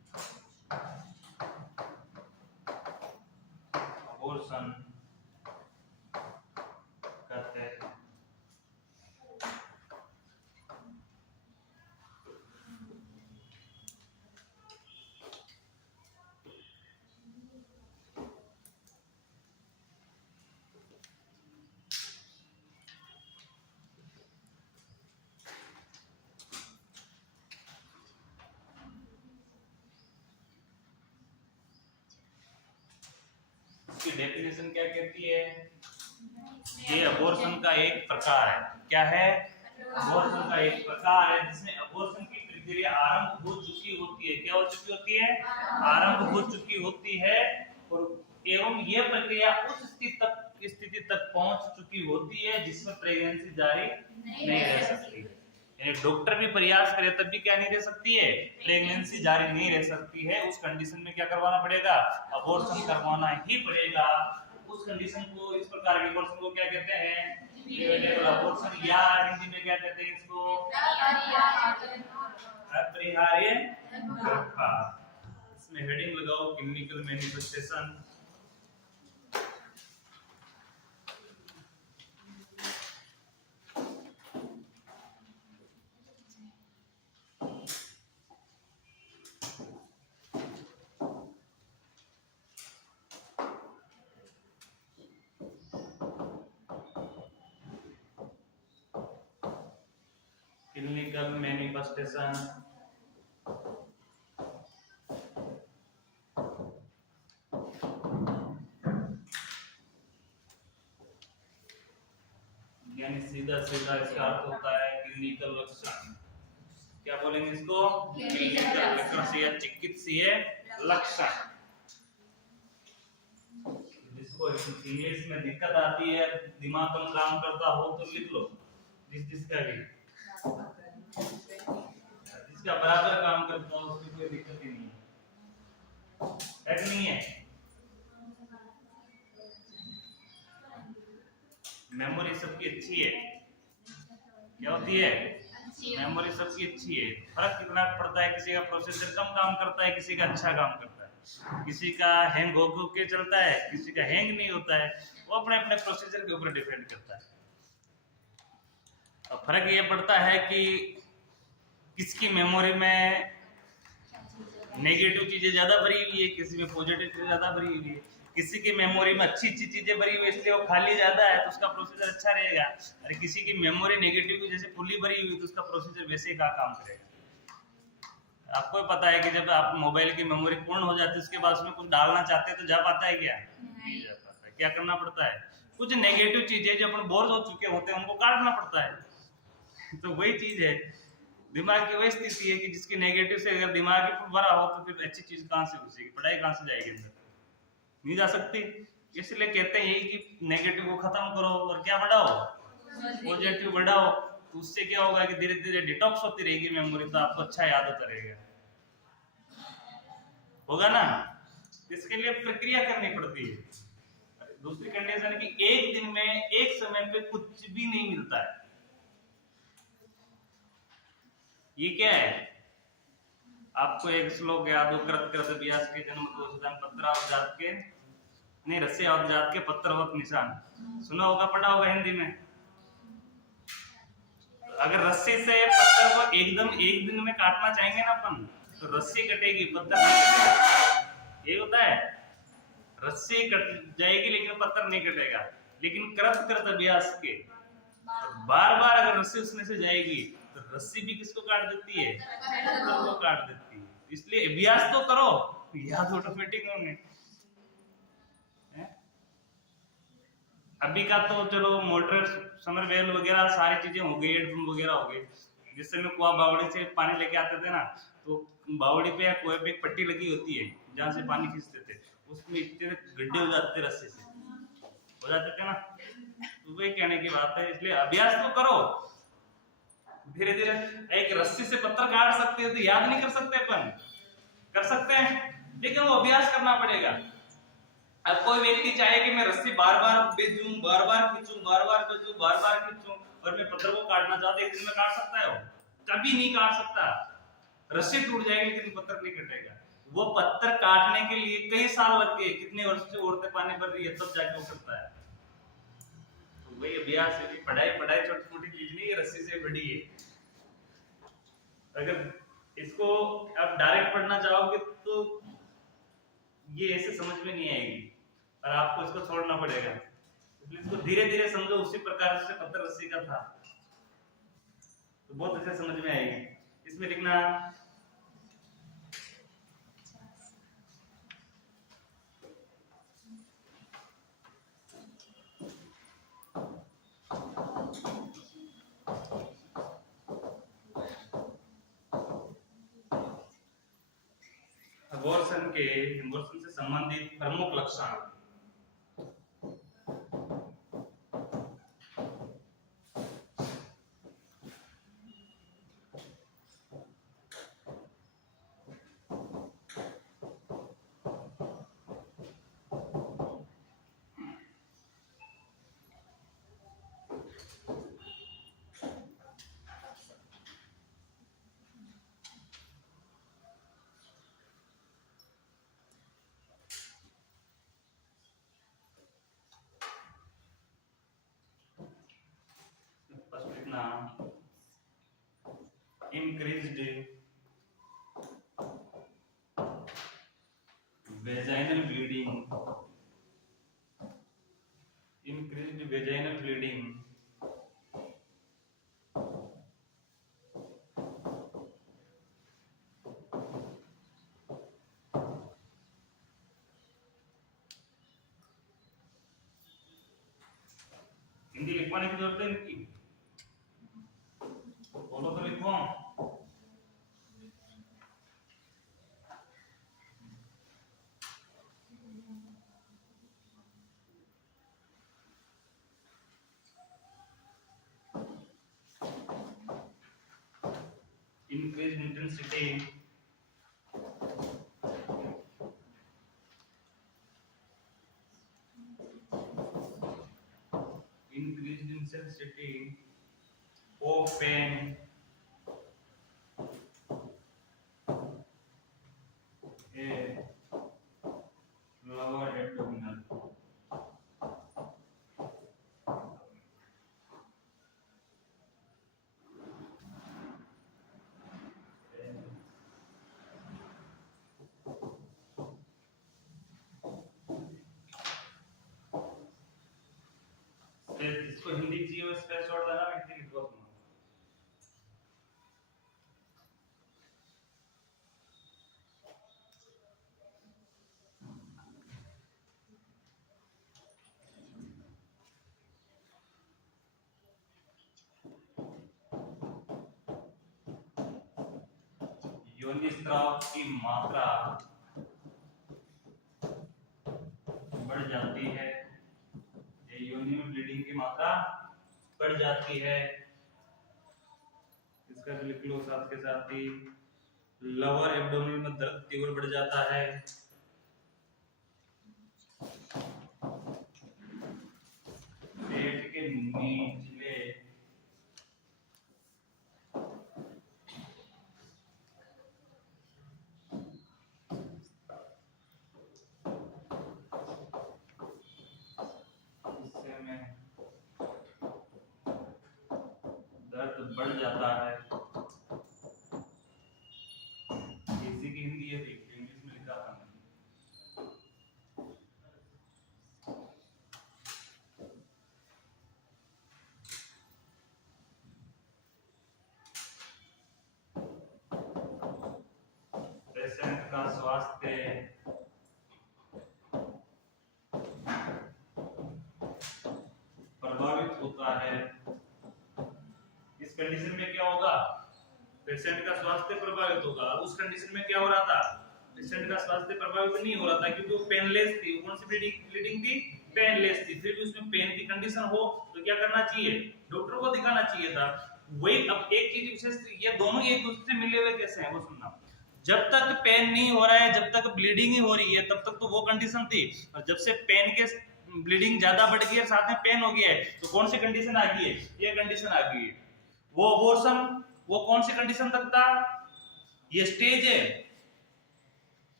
अबॉर्शन करते हैं। इसकी डेफिनेशन क्या कहती है? ये अबॉर्शन का एक प्रकार है। क्या है? अबॉर्शन का एक प्रकार है जिसमें अबॉर्शन की प्रक्रिया आरंभ हो चुकी होती है। क्या हो चुकी होती है? आरंभ हो चुकी होती है और एवं यह प्रक्रिया उस स्थिति तक पहुंच चुकी होती है जिसमें प्रेगनेंसी जारी नहीं रह सकती। डॉक्टर भी प्रयास करे तब भी क्या नहीं रह सकती है? प्रेगनेंसी जारी नहीं रह सकती है। उस कंडीशन में क्या करवाना पड़ेगा? अबॉर्शन करवाना ही पड़ेगा। उस कंडीशन को, इस प्रकार के अबॉर्शन को क्या कहते हैं? प्रीमेच्योर अबॉर्शन, या हिंदी में क्या कहते हैं इसको? अपरिहार्य गर्भपात। इसमें हेडिंग लगाओ क्लिनिकल मैनिफेस्टेशन। क्लिनिकल मैनिफेस्टेशन यानी सीधा सीधा इसका अर्थ होता है क्लिनिकल लक्षण। क्या बोलेंगे इसको? क्लिनिकल लक्षण या चिकित्सीय लक्षण। जिसको इंग्लिश में दिक्कत आती है, दिमाग कम काम करता हो तो लिख लो, जिसका भी जिसका बराबर काम करता हो उसकी कोई दिक्कत ही नहीं है कि नहीं है? मेमोरी सबकी अच्छी है। क्या होती है? मेमोरी सबकी अच्छी है। फर्क कितना पड़ता है? किसी का प्रोसेसर कम काम करता है, किसी का अच्छा काम करता है, किसी का हैंग हो के चलता है, किसी का हैंग नहीं होता है। वो अपने अपने प्रोसेसर के ऊपर डिपेंड करता है। और फर्क ये पड़ता है कि किसकी मेमोरी में नेगेटिव चीजें ज्यादा भरी हुई है, किसी में पॉजिटिव चीजें ज्यादा भरी हुई है। किसी की मेमोरी में अच्छी चीजें भरी हुई है इसलिए वो खाली ज्यादा है तो उसका प्रोसेसर अच्छा रहेगा, और किसी की मेमोरी नेगेटिव की जैसे फुल्ली भरी हुई तो उसका प्रोसेसर वैसे ही काम करेगा। आपको पता है कि जब आप मोबाइल की मेमोरी पूर्ण हो जाती है उसके बाद उसमें कुछ डालना चाहते हैं तो जा पाता है? क्या नहीं जा पाता। क्या करना पड़ता है? कुछ नेगेटिव चीजें जो अपन बोर हो चुके होते हैं उनको काटना पड़ता है। तो वही चीज है, दिमाग की वही स्थिति है कि जिसकी नेगेटिव से अगर दिमाग भरा हो तो फिर अच्छी चीज कहां से घुसेगी? पढ़ाई कहां से जाएगी अंदर? नहीं जा सकती। इसलिए कहते हैं यही कि नेगेटिव को खत्म करो और क्या बढ़ाओ? पॉजिटिव बढ़ाओ। तो उससे क्या होगा कि धीरे धीरे डिटॉक्स होती रहेगी मेमोरी, तो आपको अच्छा याद होता रहेगा। होगा ना? इसके लिए प्रक्रिया करनी पड़ती है। दूसरी कंडीशन कि एक दिन में एक समय पे कुछ भी नहीं मिलता है। ये क्या है? आपको एक श्लोक याद हो, कृत कृत व्यास के जन्म दोषदान पत्रावत जात के नहीं रस्यावत जात के पत्रवत निशान। सुना होगा, पढ़ा होगा हिंदी में। अगर रस्सी से पत्थर को एकदम एक दिन में काटना चाहेंगे ना अपन तो रस्सी कटेगी, पत्थर नहीं कटेगा। ये होता है, रस्सी कट जाएगी लेकिन पत्थर नहीं कटेगा। लेकिन कृत कृत अभ्यास के बार बार अगर रस्सी उसमें से जाएगी तो रस्सी भी किसको काट देती है? पत्थर को काट देती है। इसलिए अभ्यास तो करो, याद ऑटोमेटिक होंगे। अभी का तो चलो मोटर समर वेल वगैरह सारी चीजें हो गई, हेडपंप वगैरह हो गए। जिस समय कुआं बावड़ी से पानी लेके आते थे ना तो बावड़ी पे या कुएं पे एक पट्टी लगी होती है जहां से पानी खींचते थे, उसमें इतने गड्ढे हो जाते थे, रस्सी से हो जाते थे ना। तो वही कहने की बात है। इसलिए अभ्यास तो करो, धीरे धीरे। एक रस्सी से पत्थर काट सकते हो तो याद नहीं कर सकते अपन? कर सकते हैं, लेकिन वो अभ्यास करना पड़ेगा। अब कोई व्यक्ति चाहे कि मैं रस्सी बार बार बेचूं, बार बार खींचूं, बार बार बेचूं, बार बार खींचूं और मैं पत्थर को काटना चाहता एक दिन में काट सकता है? वो कभी नहीं काट सकता। रस्सी टूट जाएगी लेकिन पत्थर नहीं कटेगा। वो पत्थर काटने के लिए कई साल लग गए, कितने वर्ष से औरतें पानी भर रही है तब जाके वो करता है। तो वही अभ्यास है कि पढ़ाई छोटी मोटी चीज नहीं है, रस्सी से बड़ी है। अगर इसको आप डायरेक्ट पढ़ना चाहोगे तो ये ऐसे समझ में नहीं आएगी और आपको इसको छोड़ना पड़ेगा, इसलिए इसको धीरे धीरे समझो। उसी प्रकार से पत्थर रस्सी का था, तो बहुत अच्छे समझ में आएगी। इसमें लिखना अबॉर्शन से संबंधित प्रमुख लक्षण। increased vaginal bleeding, increased vaginal bleeding, Hindi लिखवाने की जरूरत है इनकी, बोलो तो लिखो। increased intensity, increased intensity of pain a lower abdominal, इसको हिंदी चाहिए स्पेस छोड़ देना, हिंदी लिखो तुम। योनि स्राव की मात्रा बढ़ जाती है, योनि में ब्लीडिंग की मात्रा बढ़ जाती है। इसका भी लिख लो साथ के साथ ही, लोअर एब्डोमेन में दर्द तीव्र बढ़ जाता है, पेट के निचले हिस्से में दर्द बढ़ जाता है। इसी की हिंदी है, इंग्लिश में लिखा था। पेशेंट का स्वास्थ्य प्रभावित होता है। इस कंडीशन में क्या होगा, पेशेंट का स्वास्थ्य प्रभावित होगा। उस कंडीशन में क्या हो रहा था, पेशेंट का स्वास्थ्य प्रभावित नहीं हो रहा था क्योंकि वो पेनलेस थी। कौन सी ब्लीडिंग थी, पेनलेस थी। फिर भी उसमें पेन की कंडीशन हो तो क्या करना चाहिए, डॉक्टर को दिखाना चाहिए था। वही अब एक चीज विशेष, ये दोनों एक दूसरे से मिले हुए कैसे हैं वो सुनना। जब तक पेन नहीं हो रहा है, जब तक ब्लीडिंग ही हो रही है, तब तक तो वो कंडीशन थी। और जब से पेन के ब्लीडिंग ज्यादा बढ़ गई है, साथ में पेन हो गया है, तो कौन सी कंडीशन आ गई है, ये कंडीशन आ गई है। वो अबॉर्शन वो कौन सी कंडीशन तक था, ये स्टेज है,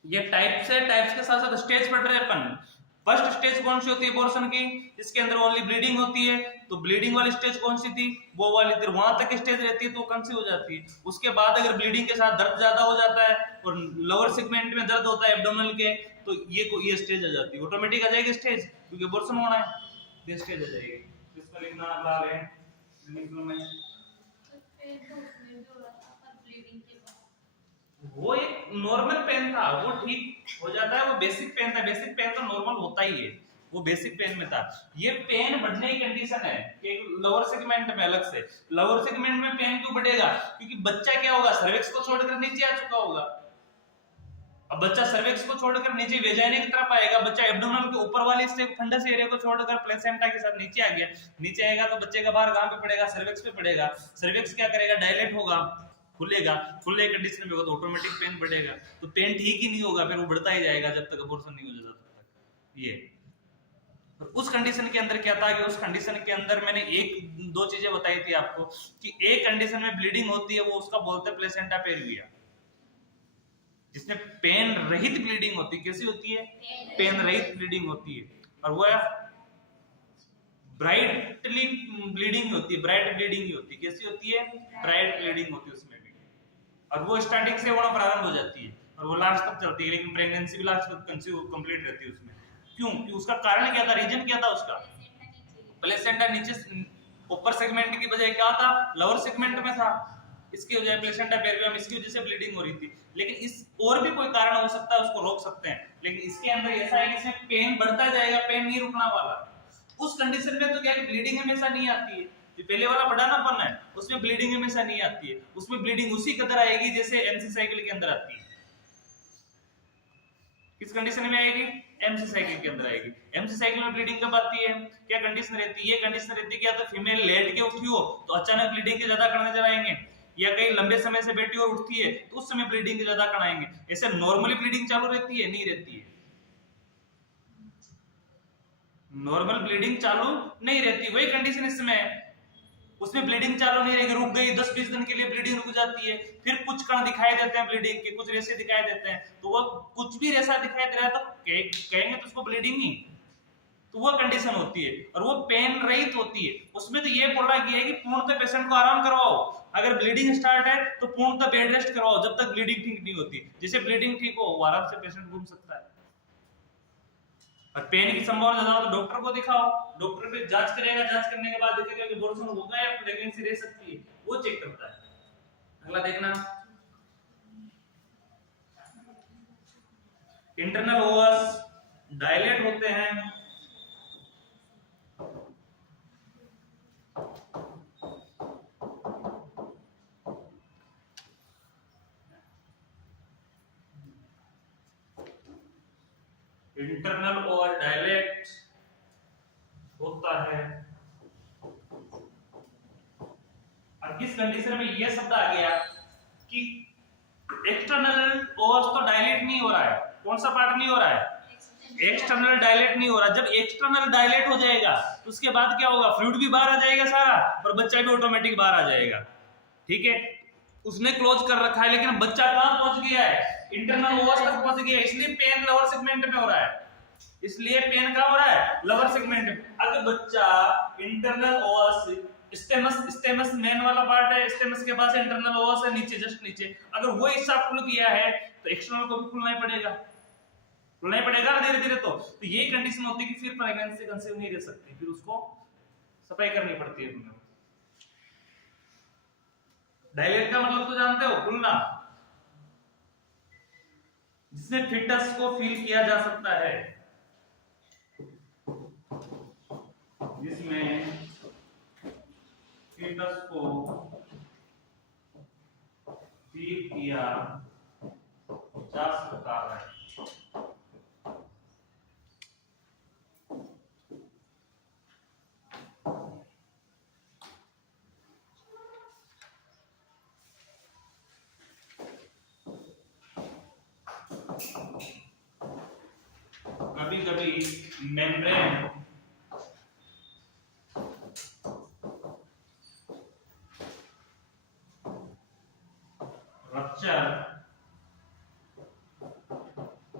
ये टाइप्स है, टाइप्स के साथ साथ स्टेज पढ़ रहे हैं अपन। फर्स्ट स्टेज कौन सी होती है अबॉर्शन की, जिसके अंदर ओनली ब्लीडिंग होती है, तो ब्लीडिंग वाली स्टेज कौन सी थी, वो वाली इधर वहां तक स्टेज रहती है तो कंसीव हो जाती है। उसके बाद अगर ब्लीडिंग के साथ दर्द ज्यादा हो जाता है और लोअर सेगमेंट में दर्द होता है एब्डोमिनल के, तो ये स्टेज आ जाती है, ऑटोमेटिक आ जाएगी स्टेज, क्योंकि अबॉर्शन होना है, ये स्टेज आ जाएगी। इसका लिखना ला रहे हैं वो एक नॉर्मल पेन था, वो ठीक हो जाता है, वो बेसिक पेन था, बेसिक पेन तो नॉर्मल होता ही है, वो बेसिक पेन में था। ये पेन बढ़ने की कंडीशन है कि लोअर सेगमेंट में अलग से, लोअर सेगमेंट में पेन क्यों बढ़ेगा, क्योंकि बच्चा क्या होगा, सर्विक्स को छोड़कर नीचे आ चुका होगा। अब बच्चा सर्विक्स को छोड़कर नीचे वेजाइना की तरफ आएगा, बच्चा एब्डोमिनल के ऊपर वाले हिस्से फंडस एरिया को छोड़कर प्लेसेंटा के साथ नीचे आ गया, नीचे आएगा तो बच्चे का भार कहां पे पड़ेगा, सर्विक्स पे पड़ेगा। सर्विक्स क्या करेगा, डायलेट होगा, खुलेगा, खुले कंडीशन में होगा तो ऑटोमेटिक पेन बढ़ेगा, तो पेन ठीक ही नहीं होगा, फिर वो बढ़ता ही जाएगा जब तक अबॉर्शन नहीं हो जाता तब तक। ये उस कंडीशन के अंदर क्या था कि उस कंडीशन के अंदर मैंने एक दो चीजें बताई थी आपको कि एक कंडीशन में ब्लीडिंग होती है, वो उसका बोलते हैं प्लेसेंटा पेरिविया, जिसमें पेन रहित ब्लीडिंग होती है। कैसी होती है, पेन रहित ब्लीडिंग होती है, और वो ब्राइटली ब्लीडिंग होती है, ब्राइट ब्लीडिंग ही होती है। कैसी होती है, ब्राइट ब्लीडिंग होती है उसमें भी, और वो स्टार्टिंग से होना प्रारंभ हो जाती है और वो लास्ट तक चलती है, लेकिन प्रेगनेंसी भी लास्ट तक कंप्लीट रहती है उसमें। क्यों, कि उसका कारण क्या था, रीजन क्या था उसका, प्लेसेंटा नीचे ऊपर सेगमेंट की बजाय क्या था, लोअर सेगमेंट में था, इसकी वजह प्लेसेंटा पेरिवियम, इसकी वजह से ब्लीडिंग हो रही थी। लेकिन इस और भी कोई कारण हो सकता है, उसको रोक सकते हैं, लेकिन इसके अंदर ऐसा है कि इसमें पेन बढ़ता जाएगा, पेन नहीं रुकना वाला। उस कंडीशन में तो क्या है, ब्लीडिंग हमेशा नहीं आती है, जो पहले वाला बढ़ानापन है उसमें ब्लीडिंग हमेशा नहीं आती है, उसमें ब्लीडिंग उसी कदर आएगी जैसे एमसी साइकिल के अंदर आती है। किस कंडीशन में आएगी, एमसी साइकिल के अंदर आएगी। एमसी साइकिल में ब्लीडिंग कब आती है, क्या कंडीशन रहती है, ये कंडीशन रहती है कि या तो फीमेल लेट के उठी हो तो अचानक ब्लीडिंग के ज्यादा कण नजर आएंगे, या कहीं लंबे समय से बैठी और उठती है तो उस समय ब्लीडिंग के ज्यादा कण आएंगे। ऐसे नॉर्मली ब्लीडिंग चालू रहती है, नहीं रहती है, नॉर्मल ब्लीडिंग चालू नहीं रहती। वही कंडीशन इसमें है, उसमें ब्लीडिंग चालू नहीं रहेगी, रुक गई 10-20 दिन के लिए ब्लीडिंग रुक जाती है, फिर कुछ कण दिखाई देते हैं ब्लीडिंग के, कुछ रेसे दिखाई देते हैं, तो वो कुछ भी रेसा दिखाई दे रहा है तो कहेंगे तो उसको ब्लीडिंग ही, तो वो कंडीशन होती है, और वो पेन रहित होती है। उसमें तो ये बोला गया है कि पूर्णतः पेशेंट को आराम करवाओ, अगर ब्लीडिंग स्टार्ट है तो पूर्णतः बेड रेस्ट करवाओ जब तक ब्लीडिंग ठीक नहीं होती। जैसे ब्लीडिंग ठीक हो आराम से पेशेंट घूम सकता है। और पेन की संभावना ज्यादा हो तो डॉक्टर को दिखाओ, डॉक्टर फिर जांच करेगा, जांच करने के बाद देखेगा कि अबॉर्शन होगा या प्रेगनेंसी रह सकती है, वो चेक करता है। अगला देखना, इंटरनल ओवस डायलेट होते हैं, इंटरनल ओवस डायलेट होता है। अब किस कंडीशन में ये शब्द आ गया कि एक्सटर्नल ओवस तो डायलेट नहीं हो रहा है, कौन सा पार्ट नहीं हो रहा है, एक्सटर्नल डायलेट नहीं हो रहा। जब एक्सटर्नल डायलेट हो जाएगा तो उसके बाद क्या होगा, फ्लूइड भी बाहर आ जाएगा सारा और बच्चा भी ऑटोमेटिक बाहर आ जाएगा। ठीक है, उसने क्लोज कर रखा है लेकिन बच्चा कहां पहुंच गया है, इंटरनल ओवस तक पहुंच गया है, इसलिए पेन लोअर सेगमेंट में हो रहा है, इसलिए पेन कहां हो रहा है, लोअर सेगमेंट में। अगर बच्चा इंटरनल ओवस, स्टेमस मेन वाला पार्ट है, स्टेमस के पास इंटरनल ओवस है नीचे, जस्ट नीचे, अगर वो हिस्सा खुल गया है तो एक्सटर्नल को भी खुलना ही पड़ेगा, खुलना ही पड़ेगा ना धीरे धीरे। तो ये कंडीशन होती है कि फिर प्रेगनेंसी कंसीव नहीं रह सकती, फिर उसको सफाई करनी पड़ती है तुम्हें। डायलेट का मतलब तो जानते हो, खुलना, जिसमें फिटस को फील किया जा सकता है, जिसमें फिटस को फील किया जा सकता है। कभी कभी मेम्ब्रेन रप्चर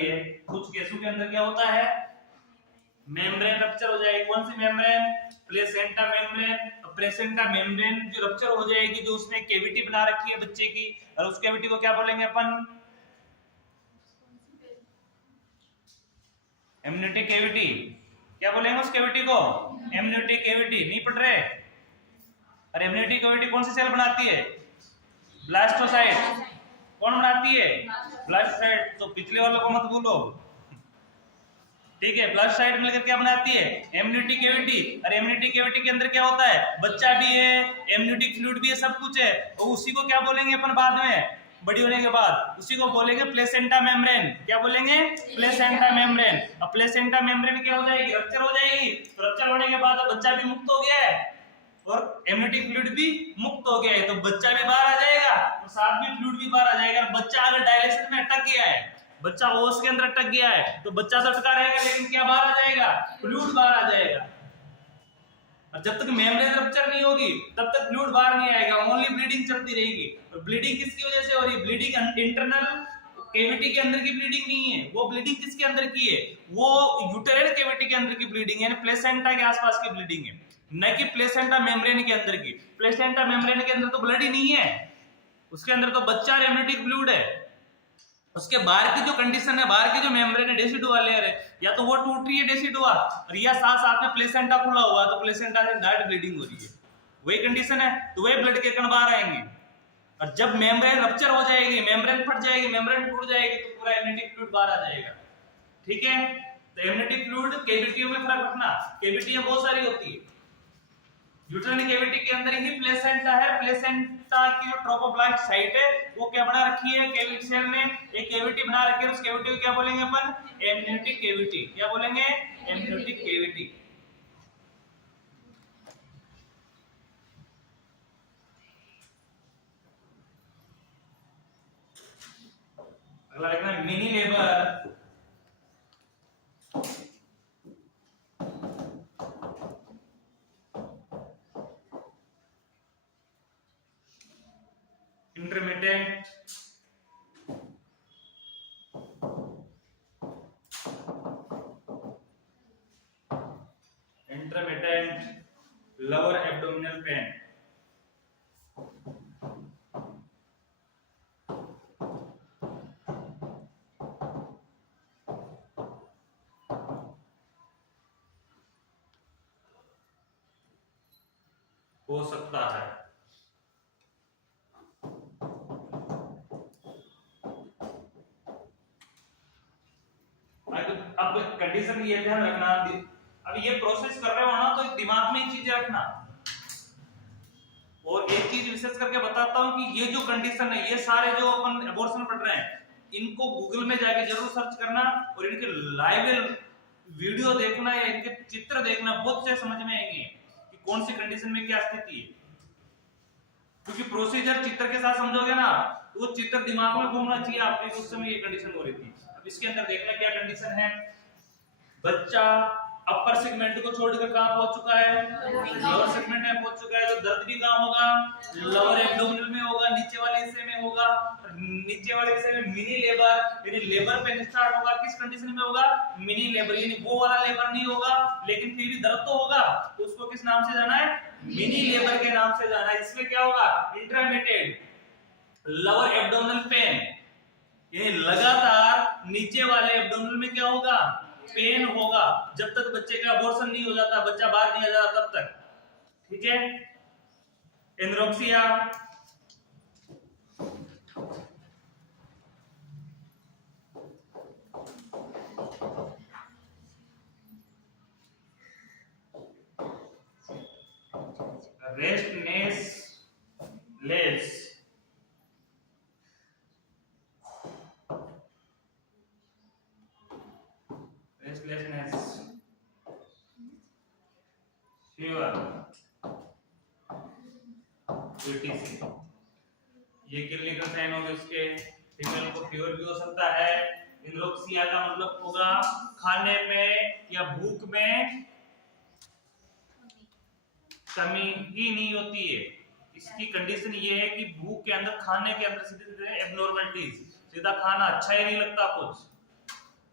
है, कुछ केसों के अंदर क्या होता है, मेम्ब्रेन रप्चर हो जाएगी। कौन सी membrane? Placenta membrane. Placenta membrane जो रप्चर हो जाएगी, जो उसने कैविटी बना रखी है बच्चे की, और उस कैविटी को क्या बोलेंगे अपन? Amniotic cavity. क्या बोलेंगे उस कैविटी को? Amniotic cavity. नहीं पढ़ रहे? और एमनियोटिक कैविटी कौन सी सेल बनाती है? ब्लास्टोसाइट। कौन बनाती है? ब्लास्टोसाइट। तो पिछले वालों को मत भूलो, ठीक है। ब्लास्टोसाइट मिलकर क्या बनाती है? Amniotic cavity. और एमनियोटिक कैविटी के अंदर क्या होता है? बच्चा भी है, एमनियोटिक फ्लूइड भी है, सब कुछ है। और उसी को क्या बोलेंगे अपन बाद में, बड़ी होने के बाद? उसी को बोलेंगे प्लेसेंटा मेम्ब्रेन। क्या बोलेंगे? Placenta membrane. अब प्लेसेंटा मेम्ब्रेन क्या हो जाएगी? रप्चर हो जाएगी। तो रप्चर होने के बाद बच्चा भी मुक्त हो गया है और एमनियोटिक फ्लूइड भी मुक्त हो गया है, तो बच्चा भी बाहर आ जाएगा और साथ में फ्लूइड भी बाहर आ जाएगा। बच्चा अगर डायलेशन में अटक गया है, बच्चा ओस के अंदर अटक गया है, तो बच्चा तो अटका रहेगा, लेकिन क्या बाहर आ जाएगा? फ्लूइड बाहर आ जाएगा। और जब तक मेम्ब्रेन रप्चर नहीं होगी तब तक फ्लूइड बाहर नहीं आएगा, ओनली ब्लीडिंग चलती रहेगी। और ब्लीडिंग किसकी वजह से हो रही है? ब्लीडिंग इंटरनल कैविटी के अंदर की ब्लीडिंग नहीं है, वो ब्लीडिंग किसके अंदर की है? वो यूटेराइन कैविटी के अंदर की ब्लीडिंग है, यानी प्लेसेंटा के आसपास की ब्लीडिंग है, न कि प्लेसेंटा मेम्ब्रेन के अंदर की। प्लेसेंटा मेम्ब्रेन के अंदर तो ब्लड ही नहीं है, उसके अंदर तो बच्चा और एमनियोटिक फ्लूइड है। उसके बाहर की जो कंडीशन है, बाहर की जो मेम्ब्रेन है, डेसिडुआ लेयर है, या तो वो टूट रही है डेसिडुआ, और या साथ साथ में प्लेसेंटा खुला हुआ है, तो प्लेसेंटा से डायरेक्ट ब्लीडिंग हो रही है। वही कंडीशन है, तो वही ब्लड के कण बाहर आएंगे। और जब मेम्ब्रेन रप्चर हो जाएगी, मेम्ब्रेन फट जाएगी, मेम्ब्रेन टूट जाएगी, तो पूरा एमनियोटिक फ्लूइड बाहर आ जाएगा, ठीक है। तो एमनियोटिक फ्लूइड कैविटियों में फर्क रखना, कैविटियां बहुत सारी होती है। यूट्राइन कैविटी के अंदर ही प्लेसेंटा है। प्लेसेंटा की जो ट्रोपोब्लास्ट साइट है वो क्या बना रखी है? कैविटी सेल ने एक कैविटी बना रखी है, उस कैविटी को क्या बोलेंगे अपन? Amniotic cavity. क्या बोलेंगे? Amniotic cavity. अगला लिखना है mini labour. Intermittent, intermittent lower abdominal pain. हो सकता है। अब कंडीशन ये ध्यान रखना, अब ये प्रोसेस कर रहे हो ना, तो दिमाग में एक चीज रखना। और एक चीज विशेष करके बताता हूं कि ये जो कंडीशन है, ये सारे जो अपन एबॉर्शन पढ़ रहे हैं, इनको गूगल में जाके जरूर सर्च करना और इनके लाइव वीडियो देखना या इनके चित्र देखना, बहुत से समझ में आएंगे कि कौन सी कंडीशन में क्या स्थिति है। क्योंकि प्रोसीजर चित्र के साथ समझोगे ना, तो वो चित्र दिमाग में घूमना चाहिए आपके, उस समय ये कंडीशन हो रही थी। अब इसके अंदर देखना क्या कंडीशन है। बच्चा अपर सेगमेंट को छोड़कर कहां पहुंच चुका है? लोअर सेगमेंट में पहुंच चुका है। तो दर्द भी कहां होगा? लोअर एब्डोमिनल में होगा, नीचे वाले हिस्से में होगा। नीचे वाले हिस्से में मिनी लेबर, यानी लेबर पेन स्टार्ट होगा। किस कंडीशन में होगा? मिनी लेबर, यानी वो वाला लेबर नहीं होगा, लेकिन फिर भी दर्द तो होगा। तो उसको किस नाम से जाना है? मिनी लेबर के नाम से जाना है। इसमें क्या होगा? इंटरमिटेंट लोअर एब्डोमिनल पेन, ये लगातार नीचे वाले एब्डोमिनल में क्या होगा? पेन होगा, जब तक बच्चे का अबॉर्शन नहीं हो जाता, बच्चा बाहर नहीं आ जाता तब तक, ठीक है। Anorexia, restlessness, fever, etc. ये क्लिनिकल साइन होंगे उसके। फीमेल को फीवर भी हो सकता है। एनोरेक्सिया का मतलब होगा खाने में या भूख में कमी ही नहीं होती है। इसकी कंडीशन ये है कि भूख के अंदर, खाने के अंदर सीधे सीधे एब्नॉर्मलिटीज, सीधा खाना अच्छा ही नहीं लगता कुछ,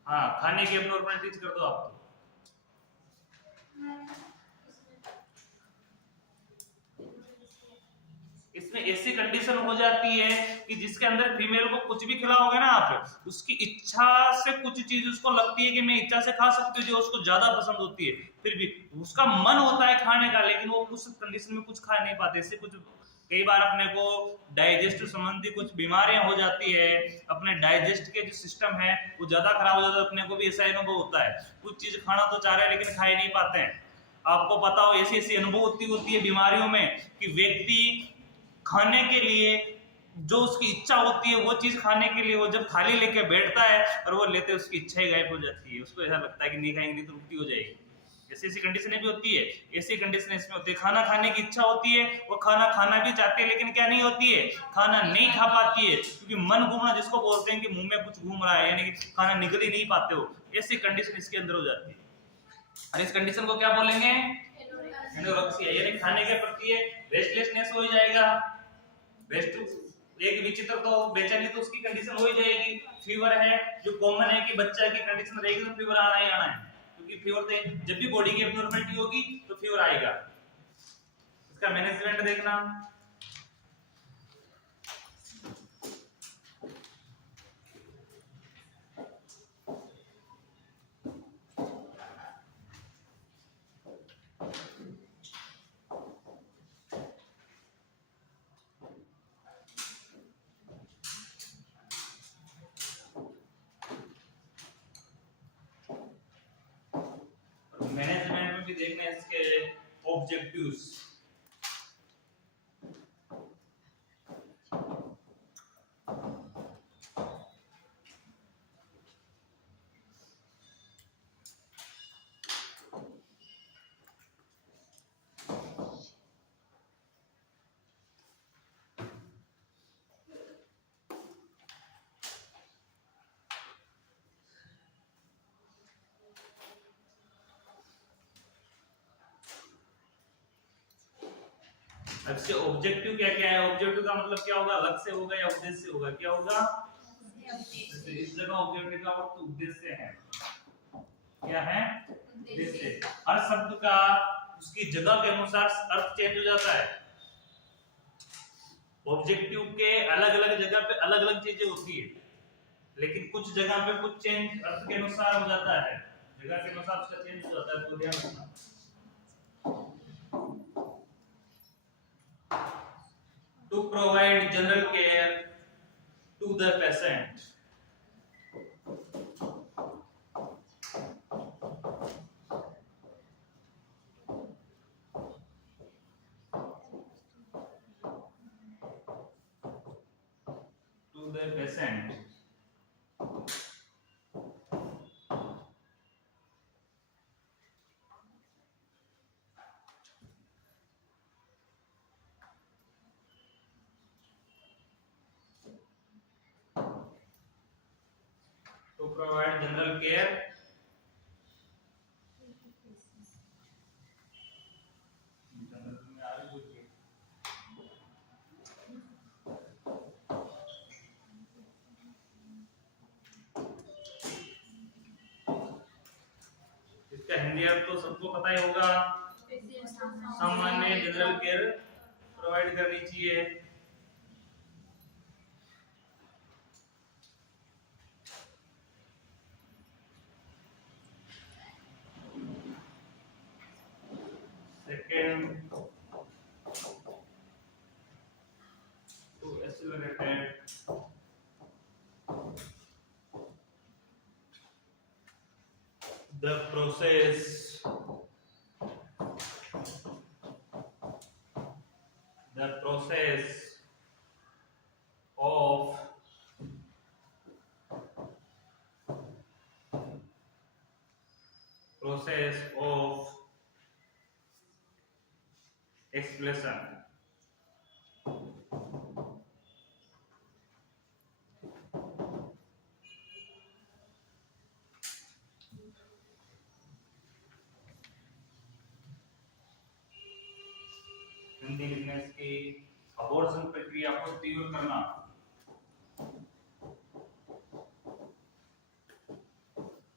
हाँ, खाने की एबनॉर्मलिटीज कर दो आप। इसमें ऐसी कंडीशन हो जाती है कि जिसके अंदर फीमेल को कुछ भी खिलाओगे ना आप, उसकी इच्छा से कुछ चीज उसको लगती है कि मैं इच्छा से खा सकती हूँ, जो उसको ज्यादा पसंद होती है, फिर भी उसका मन होता है खाने का, लेकिन वो उस कंडीशन में कुछ खा नहीं पाते। इससे कुछ कई बार अपने को डाइजेस्ट संबंधी कुछ बीमारियां हो जाती है, अपने डाइजेस्ट के जो सिस्टम है वो ज्यादा खराब हो जाता है। अपने को भी ऐसा अनुभव होता है, कुछ चीज खाना तो चाह रहे हैं लेकिन खा ही नहीं पाते हैं। आपको पता हो ऐसी ऐसी अनुभूति होती है बीमारियों में कि व्यक्ति खाने के लिए जो उसकी इच्छा होती है वो चीज खाने के लिए वो जब थाली लेके बैठता है और वो लेते उसकी इच्छा ही गायब हो जाती है, उसको ऐसा लगता है कि नहीं खाएंगे तो उल्टी हो जाएगी। ऐसी ऐसी कंडीशन भी होती है, ऐसी कंडीशन इसमें होती है। खाना खाने की इच्छा होती है, वो खाना खाना भी चाहती है, लेकिन क्या नहीं होती है, खाना नहीं खा पाती है, क्योंकि मन घूमना जिसको बोलते हैं कि मुंह में कुछ घूम रहा है, यानी कि खाना निकल ही नहीं पाते हो, ऐसी कंडीशन इसके अंदर हो जाती है। और इस कंडीशन को क्या बोलेंगे, एनोरेक्सिया, यानी खाने के प्रति रेस्टलेसनेस हो जाएगा। एक विचित्र तो बेचैनी तो उसकी कंडीशन हो ही जाएगी। फीवर है जो कॉमन है कि बच्चा की कंडीशन रहेगी तो फीवर आना ही आना है, क्योंकि फीवर से जब भी बॉडी की एब्नॉर्मलिटी होगी तो फीवर आएगा। इसका मैनेजमेंट देखना, मैनेजमेंट में भी देखना इसके ऑब्जेक्टिव्स। इससे ऑब्जेक्टिव क्या क्या है, ऑब्जेक्टिव का मतलब क्या होगा, लक्ष्य होगा या उद्देश्य होगा, क्या होगा, इस जगह ऑब्जेक्टिव का अर्थ उद्देश्य है। क्या है, उद्देश्य। हर शब्द का उसकी जगह के अनुसार अर्थ चेंज हो जाता है। ऑब्जेक्टिव के अलग अलग जगह पे अलग अलग चीजें होती है, लेकिन कुछ जगह पे कुछ चेंज अर्थ के अनुसार हो जाता है, जगह के अनुसार उसका चेंज हो जाता है, तो ध्यान रखना। To provide general care to the patient. To the patient. To provide general care इसका हिंदी अर्थ तो सबको पता ही होगा, सामान्य जनरल केयर प्रोवाइड करनी चाहिए। Second, to accelerate the process of explanation. Hindi लिखने की अबॉर्शन प्रक्रिया को तीव्र करना।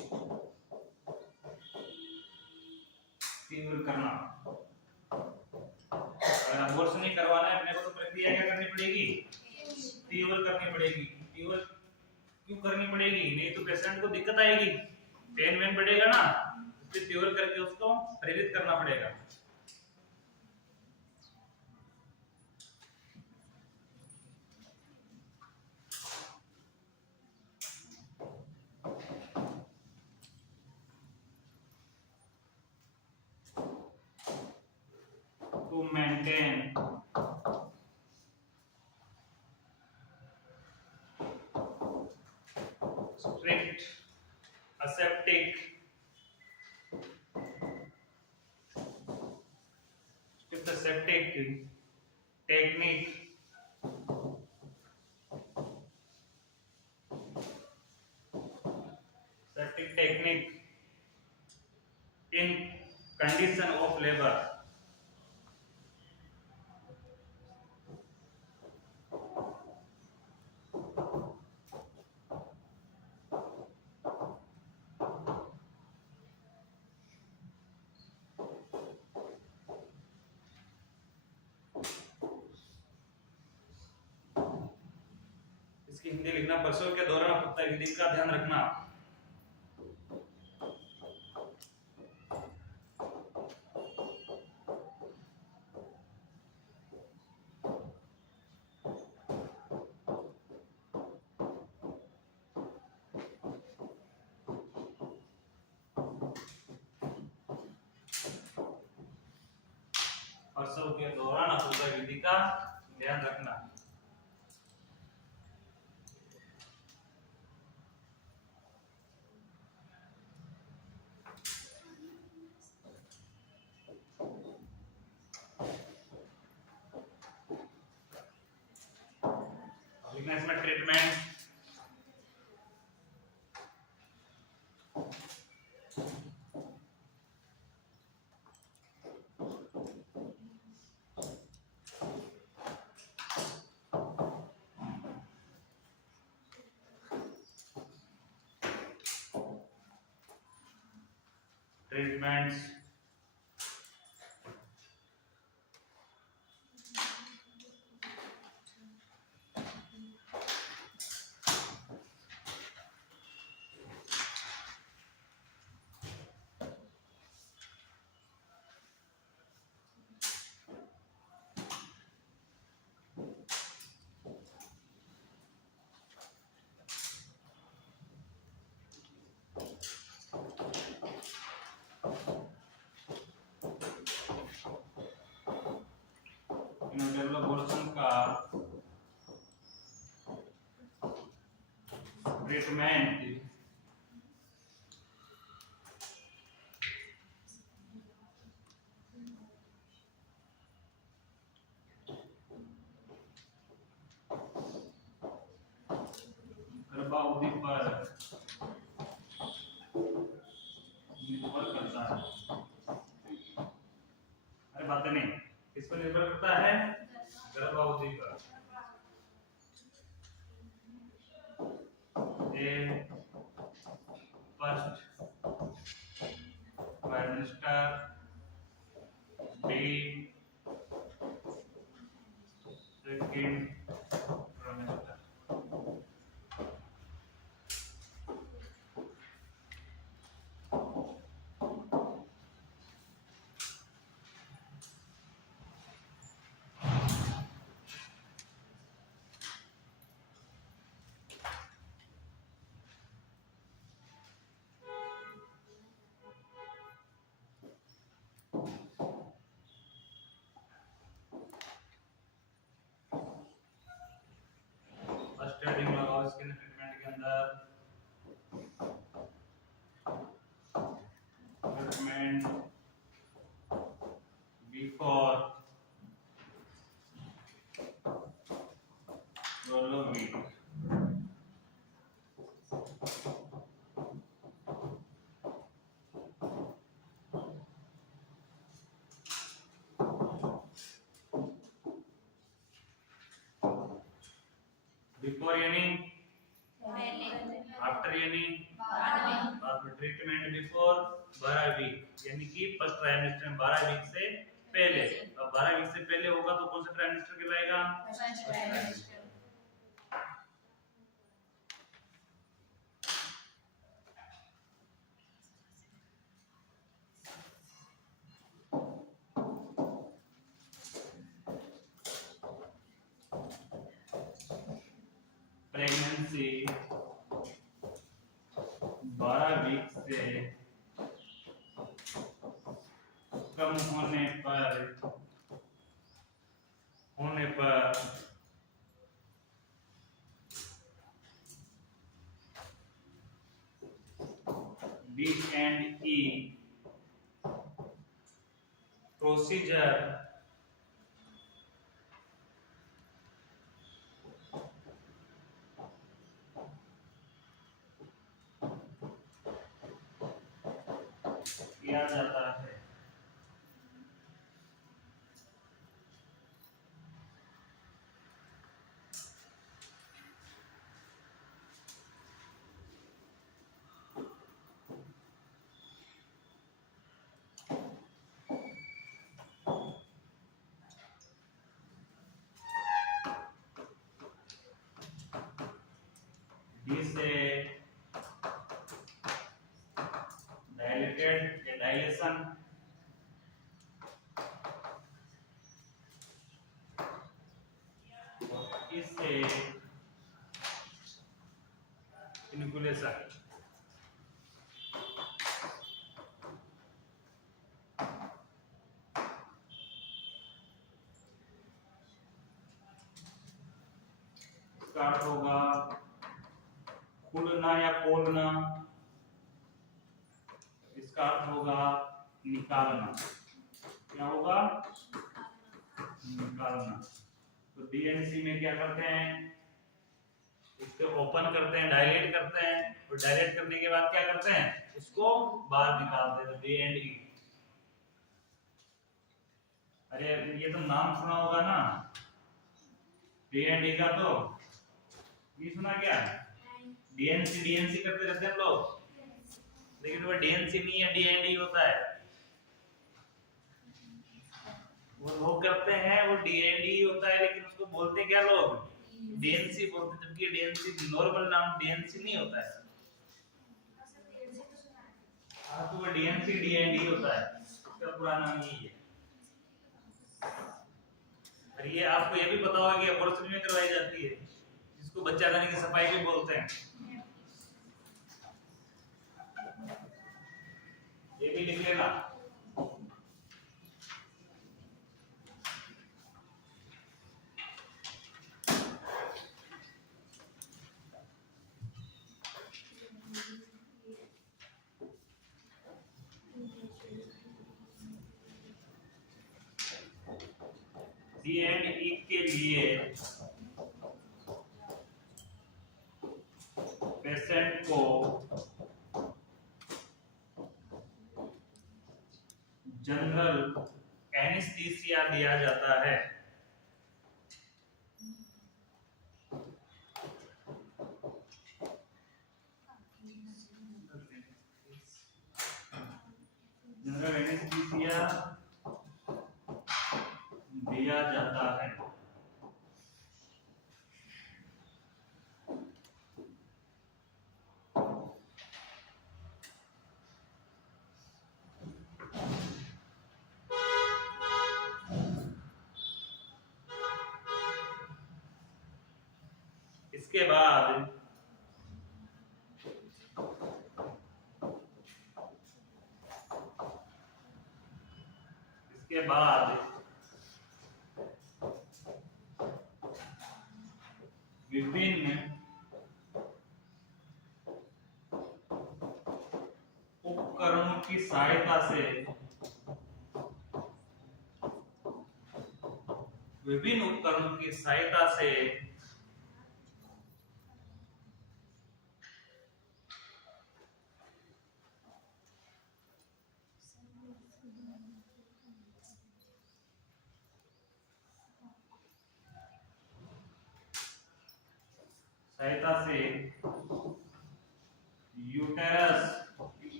तीव्र करना। अगर अबॉर्शन नहीं करवाना है अपने को तो प्रक्रिया क्या करनी पड़ेगी, तीव्र करनी पड़ेगी। तीव्र क्यों करनी पड़ेगी, नहीं तो पेशेंट को दिक्कत आएगी, पेन वेन बढ़ेगा ना, फिर तीव्र करके उसको प्रेरित करना पड़ेगा। To maintain strict aseptic technique in condition of labor। इसकी हिंदी लिखना, प्रसव के दौरान अपत्य विधि का ध्यान रखना। प्रसव के दौरान अपत्य विधि का ध्यान रखना। इसमें ट्रीटमेंट, ट्रीटमेंट्स अबॉर्शन का ट्रीटमेंट गर्भावधि पर निर्भर करता है। अरे बातें नहीं, किस पर निर्भर करता है, गर्भावधि पर। First trimester, B second trimester. First heading लगाओ इसके ट्रीटमेंट के अंदर, ट्रीटमेंट बिफोर Dolomitic। बिफोर यानी, आफ्टर यानी बाद में। ट्रीटमेंट बिफोर 12 वीक, यानी कि फर्स्ट ट्राइमेस्टर में 12 वीक से पहले। अब 12 वीक से पहले होगा तो कौन सा ट्राइमेस्टर कहलाएगा? First trimester. प्रेगनेंसी 12 वीक से कम होने पर D&E प्रोसीजर किया जाता है। D से डायलेटेड या डायलेशन, इससे इनकुलेशन। इसका अर्थ होगा खुलना या खोलना, इसका अर्थ होगा निकालना। क्या होगा? निकालना। तो डीएनसी में क्या करते हैं? इसको ओपन करते हैं, डायलेट करते हैं, और डायलेट करने के बाद क्या करते हैं? उसको बाहर निकालते हैं, डी एंड ई। अरे ये तो नाम सुना होगा ना, डी एंड ई का, तो ये सुना क्या? डीएनसी डीएनसी करते रहते हैं लोग, लेकिन वो डीएनसी नहीं है, डीएनडी होता है। वो लोग करते हैं, वो डीएनडी होता है, लेकिन उसको बोलते क्या लोग? डीएनसी बोलते हैं, जबकि डीएनसी नॉर्मल नाम डीएनसी नहीं होता है। हाँ, तो वो डीएनसी डीएनडी होता है, उसका पूरा नाम यही है। और ये आपको ये भी पता होगा कि अबॉर्शन में करवाई जाती है, जिसको बच्चा दानी की सफाई भी बोलते हैं। ये भी लिख लेना। डी एंड ई के लिए पेशेंट को जनरल एनेस्थीसिया दिया जाता है। जनरल एनेस्थीसिया दिया जाता है। इसके बाद विभिन्न उपकरणों की सहायता से यूटेरस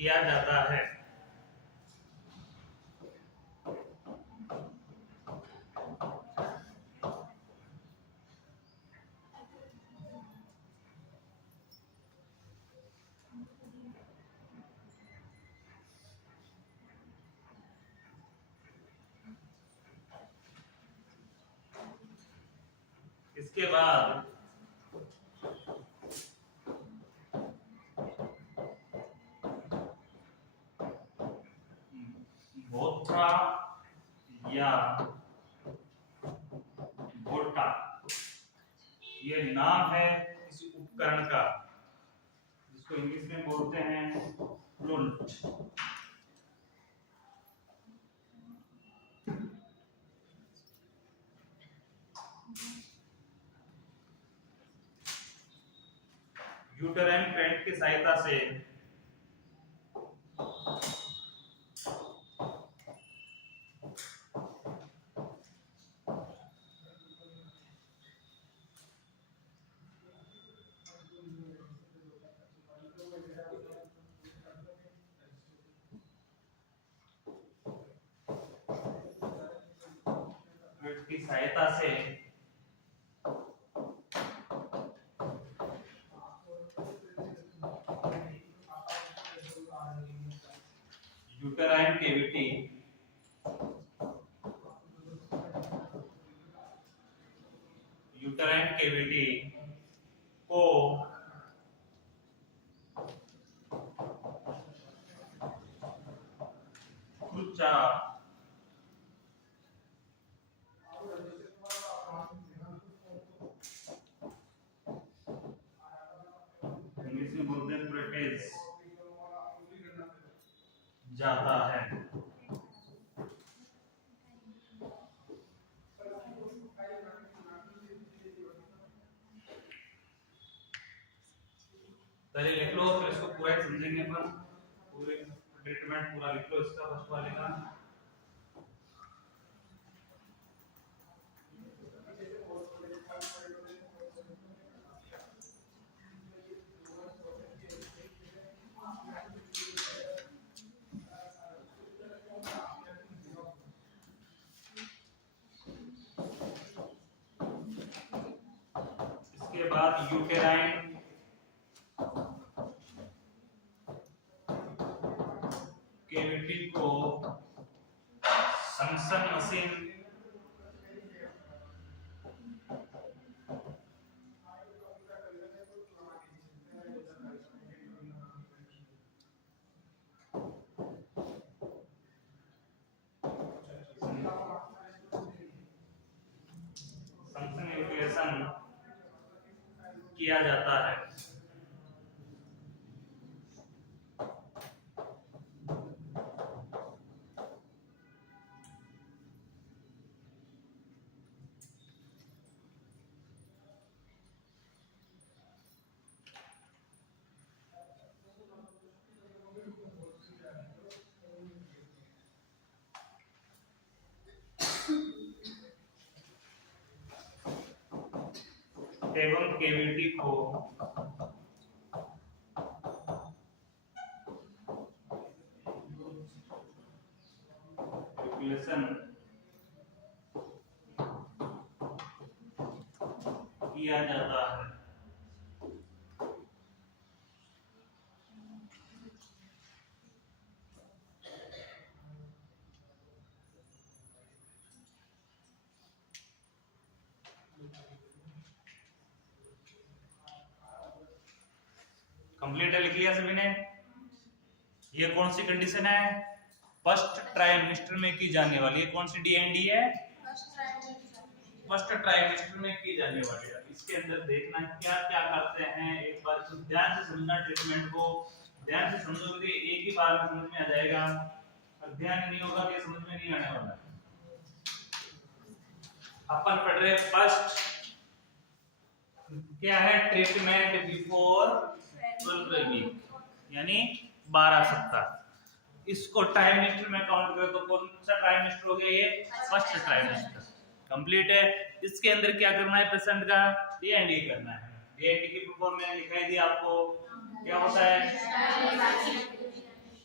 किया जाता है। इसके बाद बोथा या भोटा, ये नाम है किसी उपकरण का जिसको इंग्लिश में बोलते हैं फ्लूट। यूटेराइन पेंट की सहायता से यूटेराइन कैविटी को ऊंचा इंग्लिश में बोलते हैं प्रोटेज जाता है। पहले लिख लो फिर इसको पूरा समझेंगे अपन, पूरे ट्रीटमेंट पूरा लिख लो इसका फर्स्ट वाले का। इसके बाद यूटेराइन कैविटी को संक्शन मशीन किया जाता है। एवं कैविटी को कैलकुलेशन किया जाता है। कंप्लीट लिख लिया सभी ने। ये कौन सी कंडीशन है? फर्स्ट ट्राइमेस्टर में की जाने वाली। ये कौन सी डीएनडी है? फर्स्ट ट्राइमेस्टर में की जाने वाली है। इसके अंदर देखना क्या क्या करते हैं, एक बार तो ध्यान से समझना, ट्रीटमेंट को ध्यान से समझोगे एक ही बार में समझ में आ जाएगा, और ध्यान नहीं होगा तो समझ में नहीं आने वाला। अपन पढ़ रहे फर्स्ट क्या है? ट्रीटमेंट बिफोर 12 वीक, यानी 12 सप्ताह। इसको ट्राइमेस्टर में काउंट करें तो कौन सा ट्राइमेस्टर हो गया? ये फर्स्ट ट्राइमेस्टर कंप्लीट है। इसके अंदर क्या करना है? पेशेंट का डीएनडी करना है। डीएनडी की फुल फॉर्म मैंने दिखाई दी आपको, क्या होता है?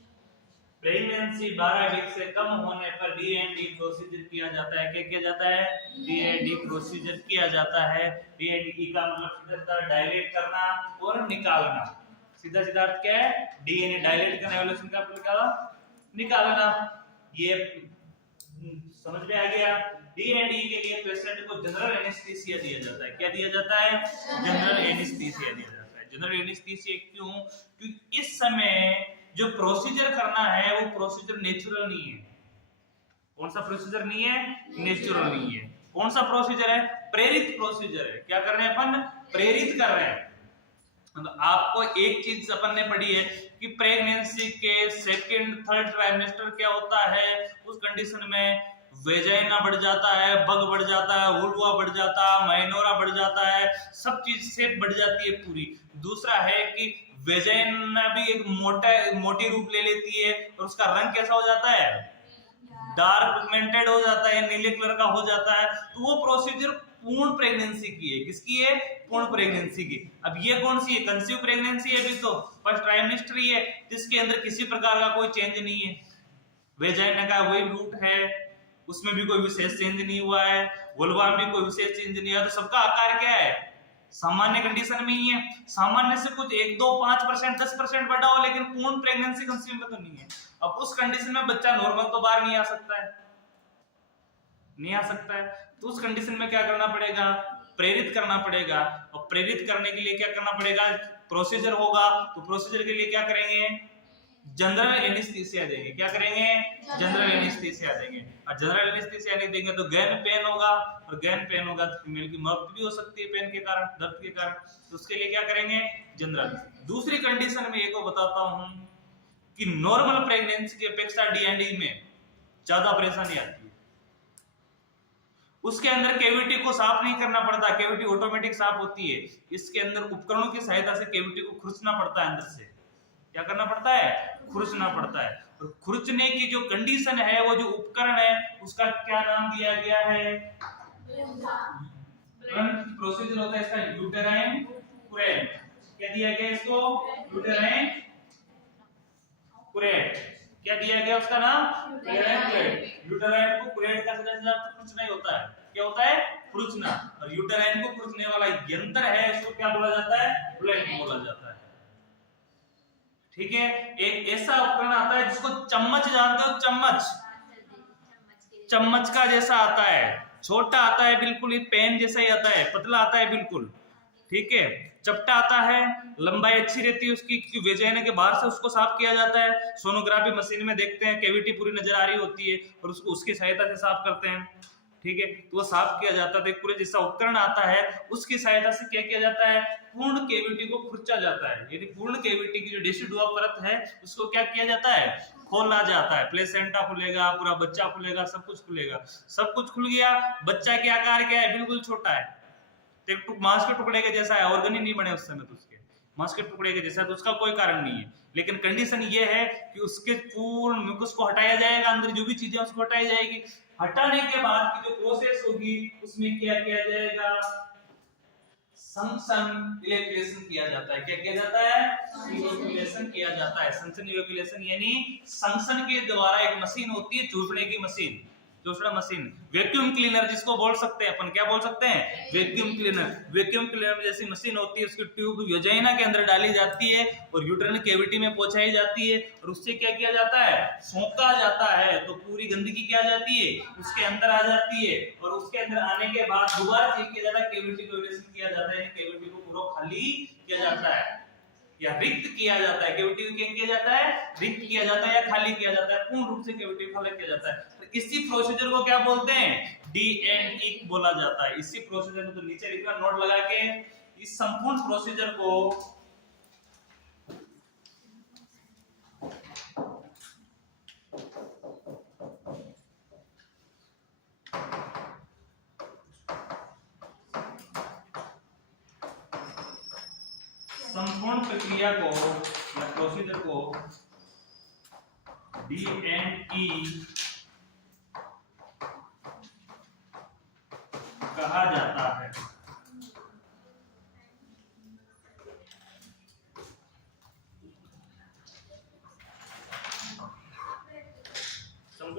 प्रेगनेंसी 12 वीक से कम होने पर डी&डी प्रोसीजर किया जाता है। क्या किया जाता है? डी&डी प्रोसीजर किया जाता है। डी&डी का मतलब सीधा डायलेट करना और निकालना। सीधा सीधा अर्थ क्या है? डीएनए डायलेट करना, एवोल्यूशन का निकालना। ये समझ में आ गया। डी&डी के लिए पेशेंट को जनरल एनेस्थीसिया दिया जाता है। क्या दिया जाता है? जनरल एनेस्थीसिया दिया जाता है। जनरल एनेस्थीसिया क्यों? क्योंकि इस समय जो प्रोसीजर करना है वो प्रोसीजर नेचुरल नहीं है। कौन सा प्रोसीजर नहीं है? नेचुरल नहीं है। कौन सा प्रोसीजर है? प्रेरित प्रोसीजर है। क्या कर रहे हैं अपन? प्रेरित कर रहे हैं। तो आपको एक चीज अपन ने पढ़ी है कि प्रेगनेंसी के सेकंड थर्ड ट्राइमेस्टर क्या होता है, उस कंडीशन में वेजाइना बढ़ जाता है, बग बढ़ जाता है, वुल्वा बढ़ जाता है, माइनोरा बढ़ जाता है, सब चीज शेप बढ़ जाती है पूरी। दूसरा है कि वेजाइना भी एक मोटी रूप ले लेती है और उसका रंग कैसा हो जाता है? डार्क पिगमेंटेड हो जाता है, नीले कलर का हो जाता है। तो वो प्रोसीजर पूर्ण प्रेगनेंसी की है। किसकी है? पूर्ण प्रेगनेंसी की। अब ये कौन सी है? कंसीव प्रेगनेंसी है, अभी तो फर्स्ट ट्राइमेस्टर ही है, जिसके अंदर किसी प्रकार का कोई चेंज नहीं है। वेजाइना का वही रूट है, उसमें भी कोई विशेष चेंज नहीं हुआ है, वुल्वा में भी कोई विशेष चेंज नहीं हुआ। तो सबका आकार क्या है? सामान्य कंडीशन में ही है। सामान्य से कुछ 1, 2, 5%, 10% बढ़ा हो, लेकिन पूर्ण प्रेगनेंसी कंसीव में तो नहीं है। अब उस कंडीशन में बच्चा नॉर्मल तो बाहर नहीं आ सकता है, नहीं आ सकता है। तो उस कंडीशन में क्या करना पड़ेगा? प्रेरित करना पड़ेगा। और प्रेरित करने के लिए क्या करना पड़ेगा? प्रोसीजर होगा। तो प्रोसीजर के लिए क्या करेंगे? जनरल एनेस्थीसिया देंगे। क्या करेंगे? जनरल एनेस्थीसिया देंगे। और जनरल एनेस्थीसिया नहीं देंगे तो गैन पेन होगा, और गैन पेन होगा तो फीमेल की मौत भी हो सकती है पेन के कारण, दर्द के कारण। तो उसके लिए क्या करेंगे? जनरल। दूसरी कंडीशन में एक बताता हूं कि नॉर्मल प्रेगनेंसी की अपेक्षा डी&डी में ज्यादा परेशानी आती है। उसके अंदर कैविटी को साफ नहीं करना पड़ता, कैविटी ऑटोमेटिक साफ होती है। इसके अंदर उपकरणों की सहायता से कैविटी को खुरचना पड़ता है अंदर से। क्या करना पड़ता है? खुरचना पड़ता है। और खुरचने की जो कंडीशन है, वो जो उपकरण है, उसका क्या नाम दिया गया है? प्रोसीजर होता है इसका यूटेराइन कुरेट। क्या दिया गया इसको? यूटेराइन कुरेट। क्या दिया गया उसका नाम? यूटेराइन कुरेट। यूटेराइन को कुरेट का सीधा खुरचना ही होता है। क्या होता है? खुरचना। और यूटेराइन को खुरचने वाला यंत्र है, इसको क्या बोला जाता है? ब्लेड बोला जाता है। ठीक है। एक ऐसा उपकरण आता है जिसको चम्मच जानते हो? चम्मच का जैसा आता है, छोटा आता है बिल्कुल, ही पेन जैसा ही आता है, पतला आता है बिल्कुल। ठीक है, चपटा आता है, लंबाई अच्छी रहती है उसकी, क्योंकि वेजाइना के बाहर से उसको साफ किया जाता है। सोनोग्राफी मशीन में देखते हैं कैविटी पूरी नजर आ रही होती है और उसको उसकी सहायता से साफ करते हैं। ठीक है, तो वो साफ किया जाता है। पूरे जैसा उपकरण आता है, उसकी सहायता से क्या किया जाता है? पूर्ण कैविटी को खुरचा जाता है। यानी पूर्ण कैविटी की जो डेसिडुआ परत है, उसको क्या किया जाता है? खोला जाता है। प्लेसेंटा खुलेगा, पूरा बच्चा खुलेगा, सब कुछ खुलेगा। सब कुछ खुल गया। बच्चा के आकार क्या है? बिल्कुल छोटा है, मांस के टुकड़े के जैसा है। ऑर्गन ही नहीं बने उस समय तो उसके, मांस के टुकड़े के जैसा, तो उसका कोई कारण नहीं है। लेकिन कंडीशन ये है कि उसके पूर्ण म्यूकस को हटाया जाएगा, अंदर जो भी चीजें उसको हटाई जाएगी। हटाने के बाद की जो प्रोसेस होगी, उसमें क्या किया जाएगा? संसन इलेक्ट्रेशन किया जाता है। क्या किया जाता है? इलेक्ट्रेशन किया जाता है। संसन इलेक्ट्रेशन यानी संसन के द्वारा एक मशीन होती है, चूसने की मशीन, दूसरा मशीन, वैक्यूम क्लीनर जिसको बोल सकते हैं अपन। क्या बोल सकते हैं? Vacuum cleaner. वैक्यूम क्लीनर जैसी मशीन होती है, उसकी ट्यूब वेजाइना के अंदर डाली जाती है और यूट्राइन कैविटी में पहुंचाई जाती है, और उससे क्या किया जाता है? सोखा जाता है। तो पूरी गंदगी क्या जाती है? उसके अंदर आ जाती है, और उसके अंदर आने के बाद दोबारा चेक किया जाता है, कैविटी को इवेल्यूएशन किया जाता है, कैविटी को पूरा खाली किया जाता है या रिक्त किया जाता है। कैविटी को क्या किया जाता है? रिक्त किया जाता है या खाली किया जाता है। पूर्ण रूप से कैविटी को खाली किया जाता है। इसी प्रोसीजर को क्या बोलते हैं? डी&ई बोला जाता है। इसी प्रोसीजर में, तो नीचे लिखना नोट लगा के, इस संपूर्ण प्रोसीजर को संपूर्ण प्रक्रिया को या प्रोसीजर को डी&ई कहा जाता है।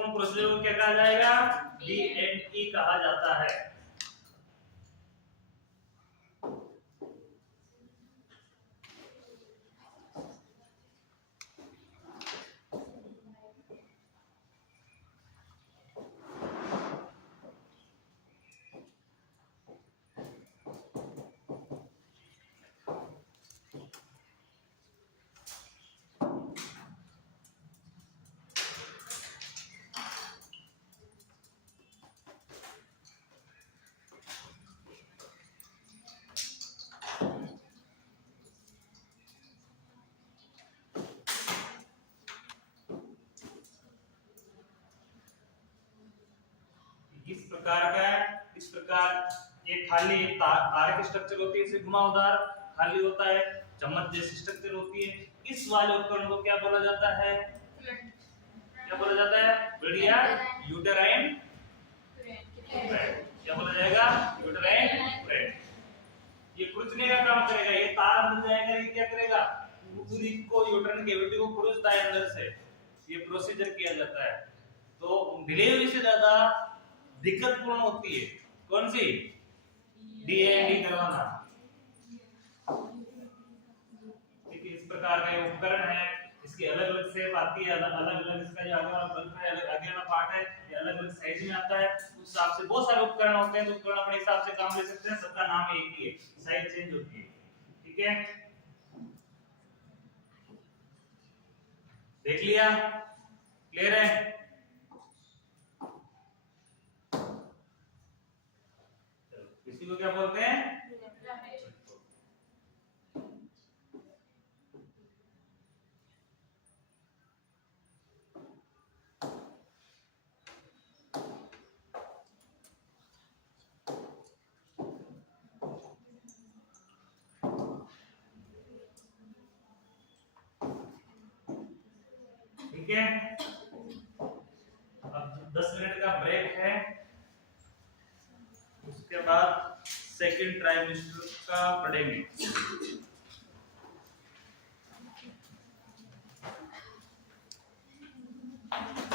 संपूर्ण प्रोसीजर को क्या कहा जाएगा? D&E कहा जाता है। इस प्रकार का है, इस प्रकार ये खाली तारे की स्ट्रक्चर होती है, इसे घुमावदार खाली होता है, चम्मच जैसी स्ट्रक्चर होती है। इस वाले उपकरण को क्या बोला जाता है? क्या बोला जाता है? बढ़िया, यूटेराइन फ्रेट। क्या बोला जाएगा? Uterine freight. ये खुरचने का काम करेगा, ये तार अंदर जाएगा, ये क्या करेगा? पूरी को यूटेराइन कैविटी को खुरचता है अंदर से। ये प्रोसीजर किया जाता है। तो डिलीवरी से ज्यादा दिक्कतपूर्ण होती है कौन सी? D&E करवाना। ठीक है, इस प्रकार का ये उपकरण है, इसकी अलग अलग शेप आती है, अलग अलग इसका जो आगे वाला बल्ब है, आगे वाला पार्ट है, ये अलग अलग साइज में आता है। उस हिसाब से बहुत सारे उपकरण होते हैं, तो उपकरण अपने हिसाब से काम ले सकते हैं, सबका नाम एक ही है, साइज चेंज होती है। ठीक है, देख लिया? क्लियर है? इसी को क्या बोलते हैं? ठीक है, अब 10 मिनट का ब्रेक है, उसके बाद सेकंड ट्राइमेस्टर का पढ़ेंगे।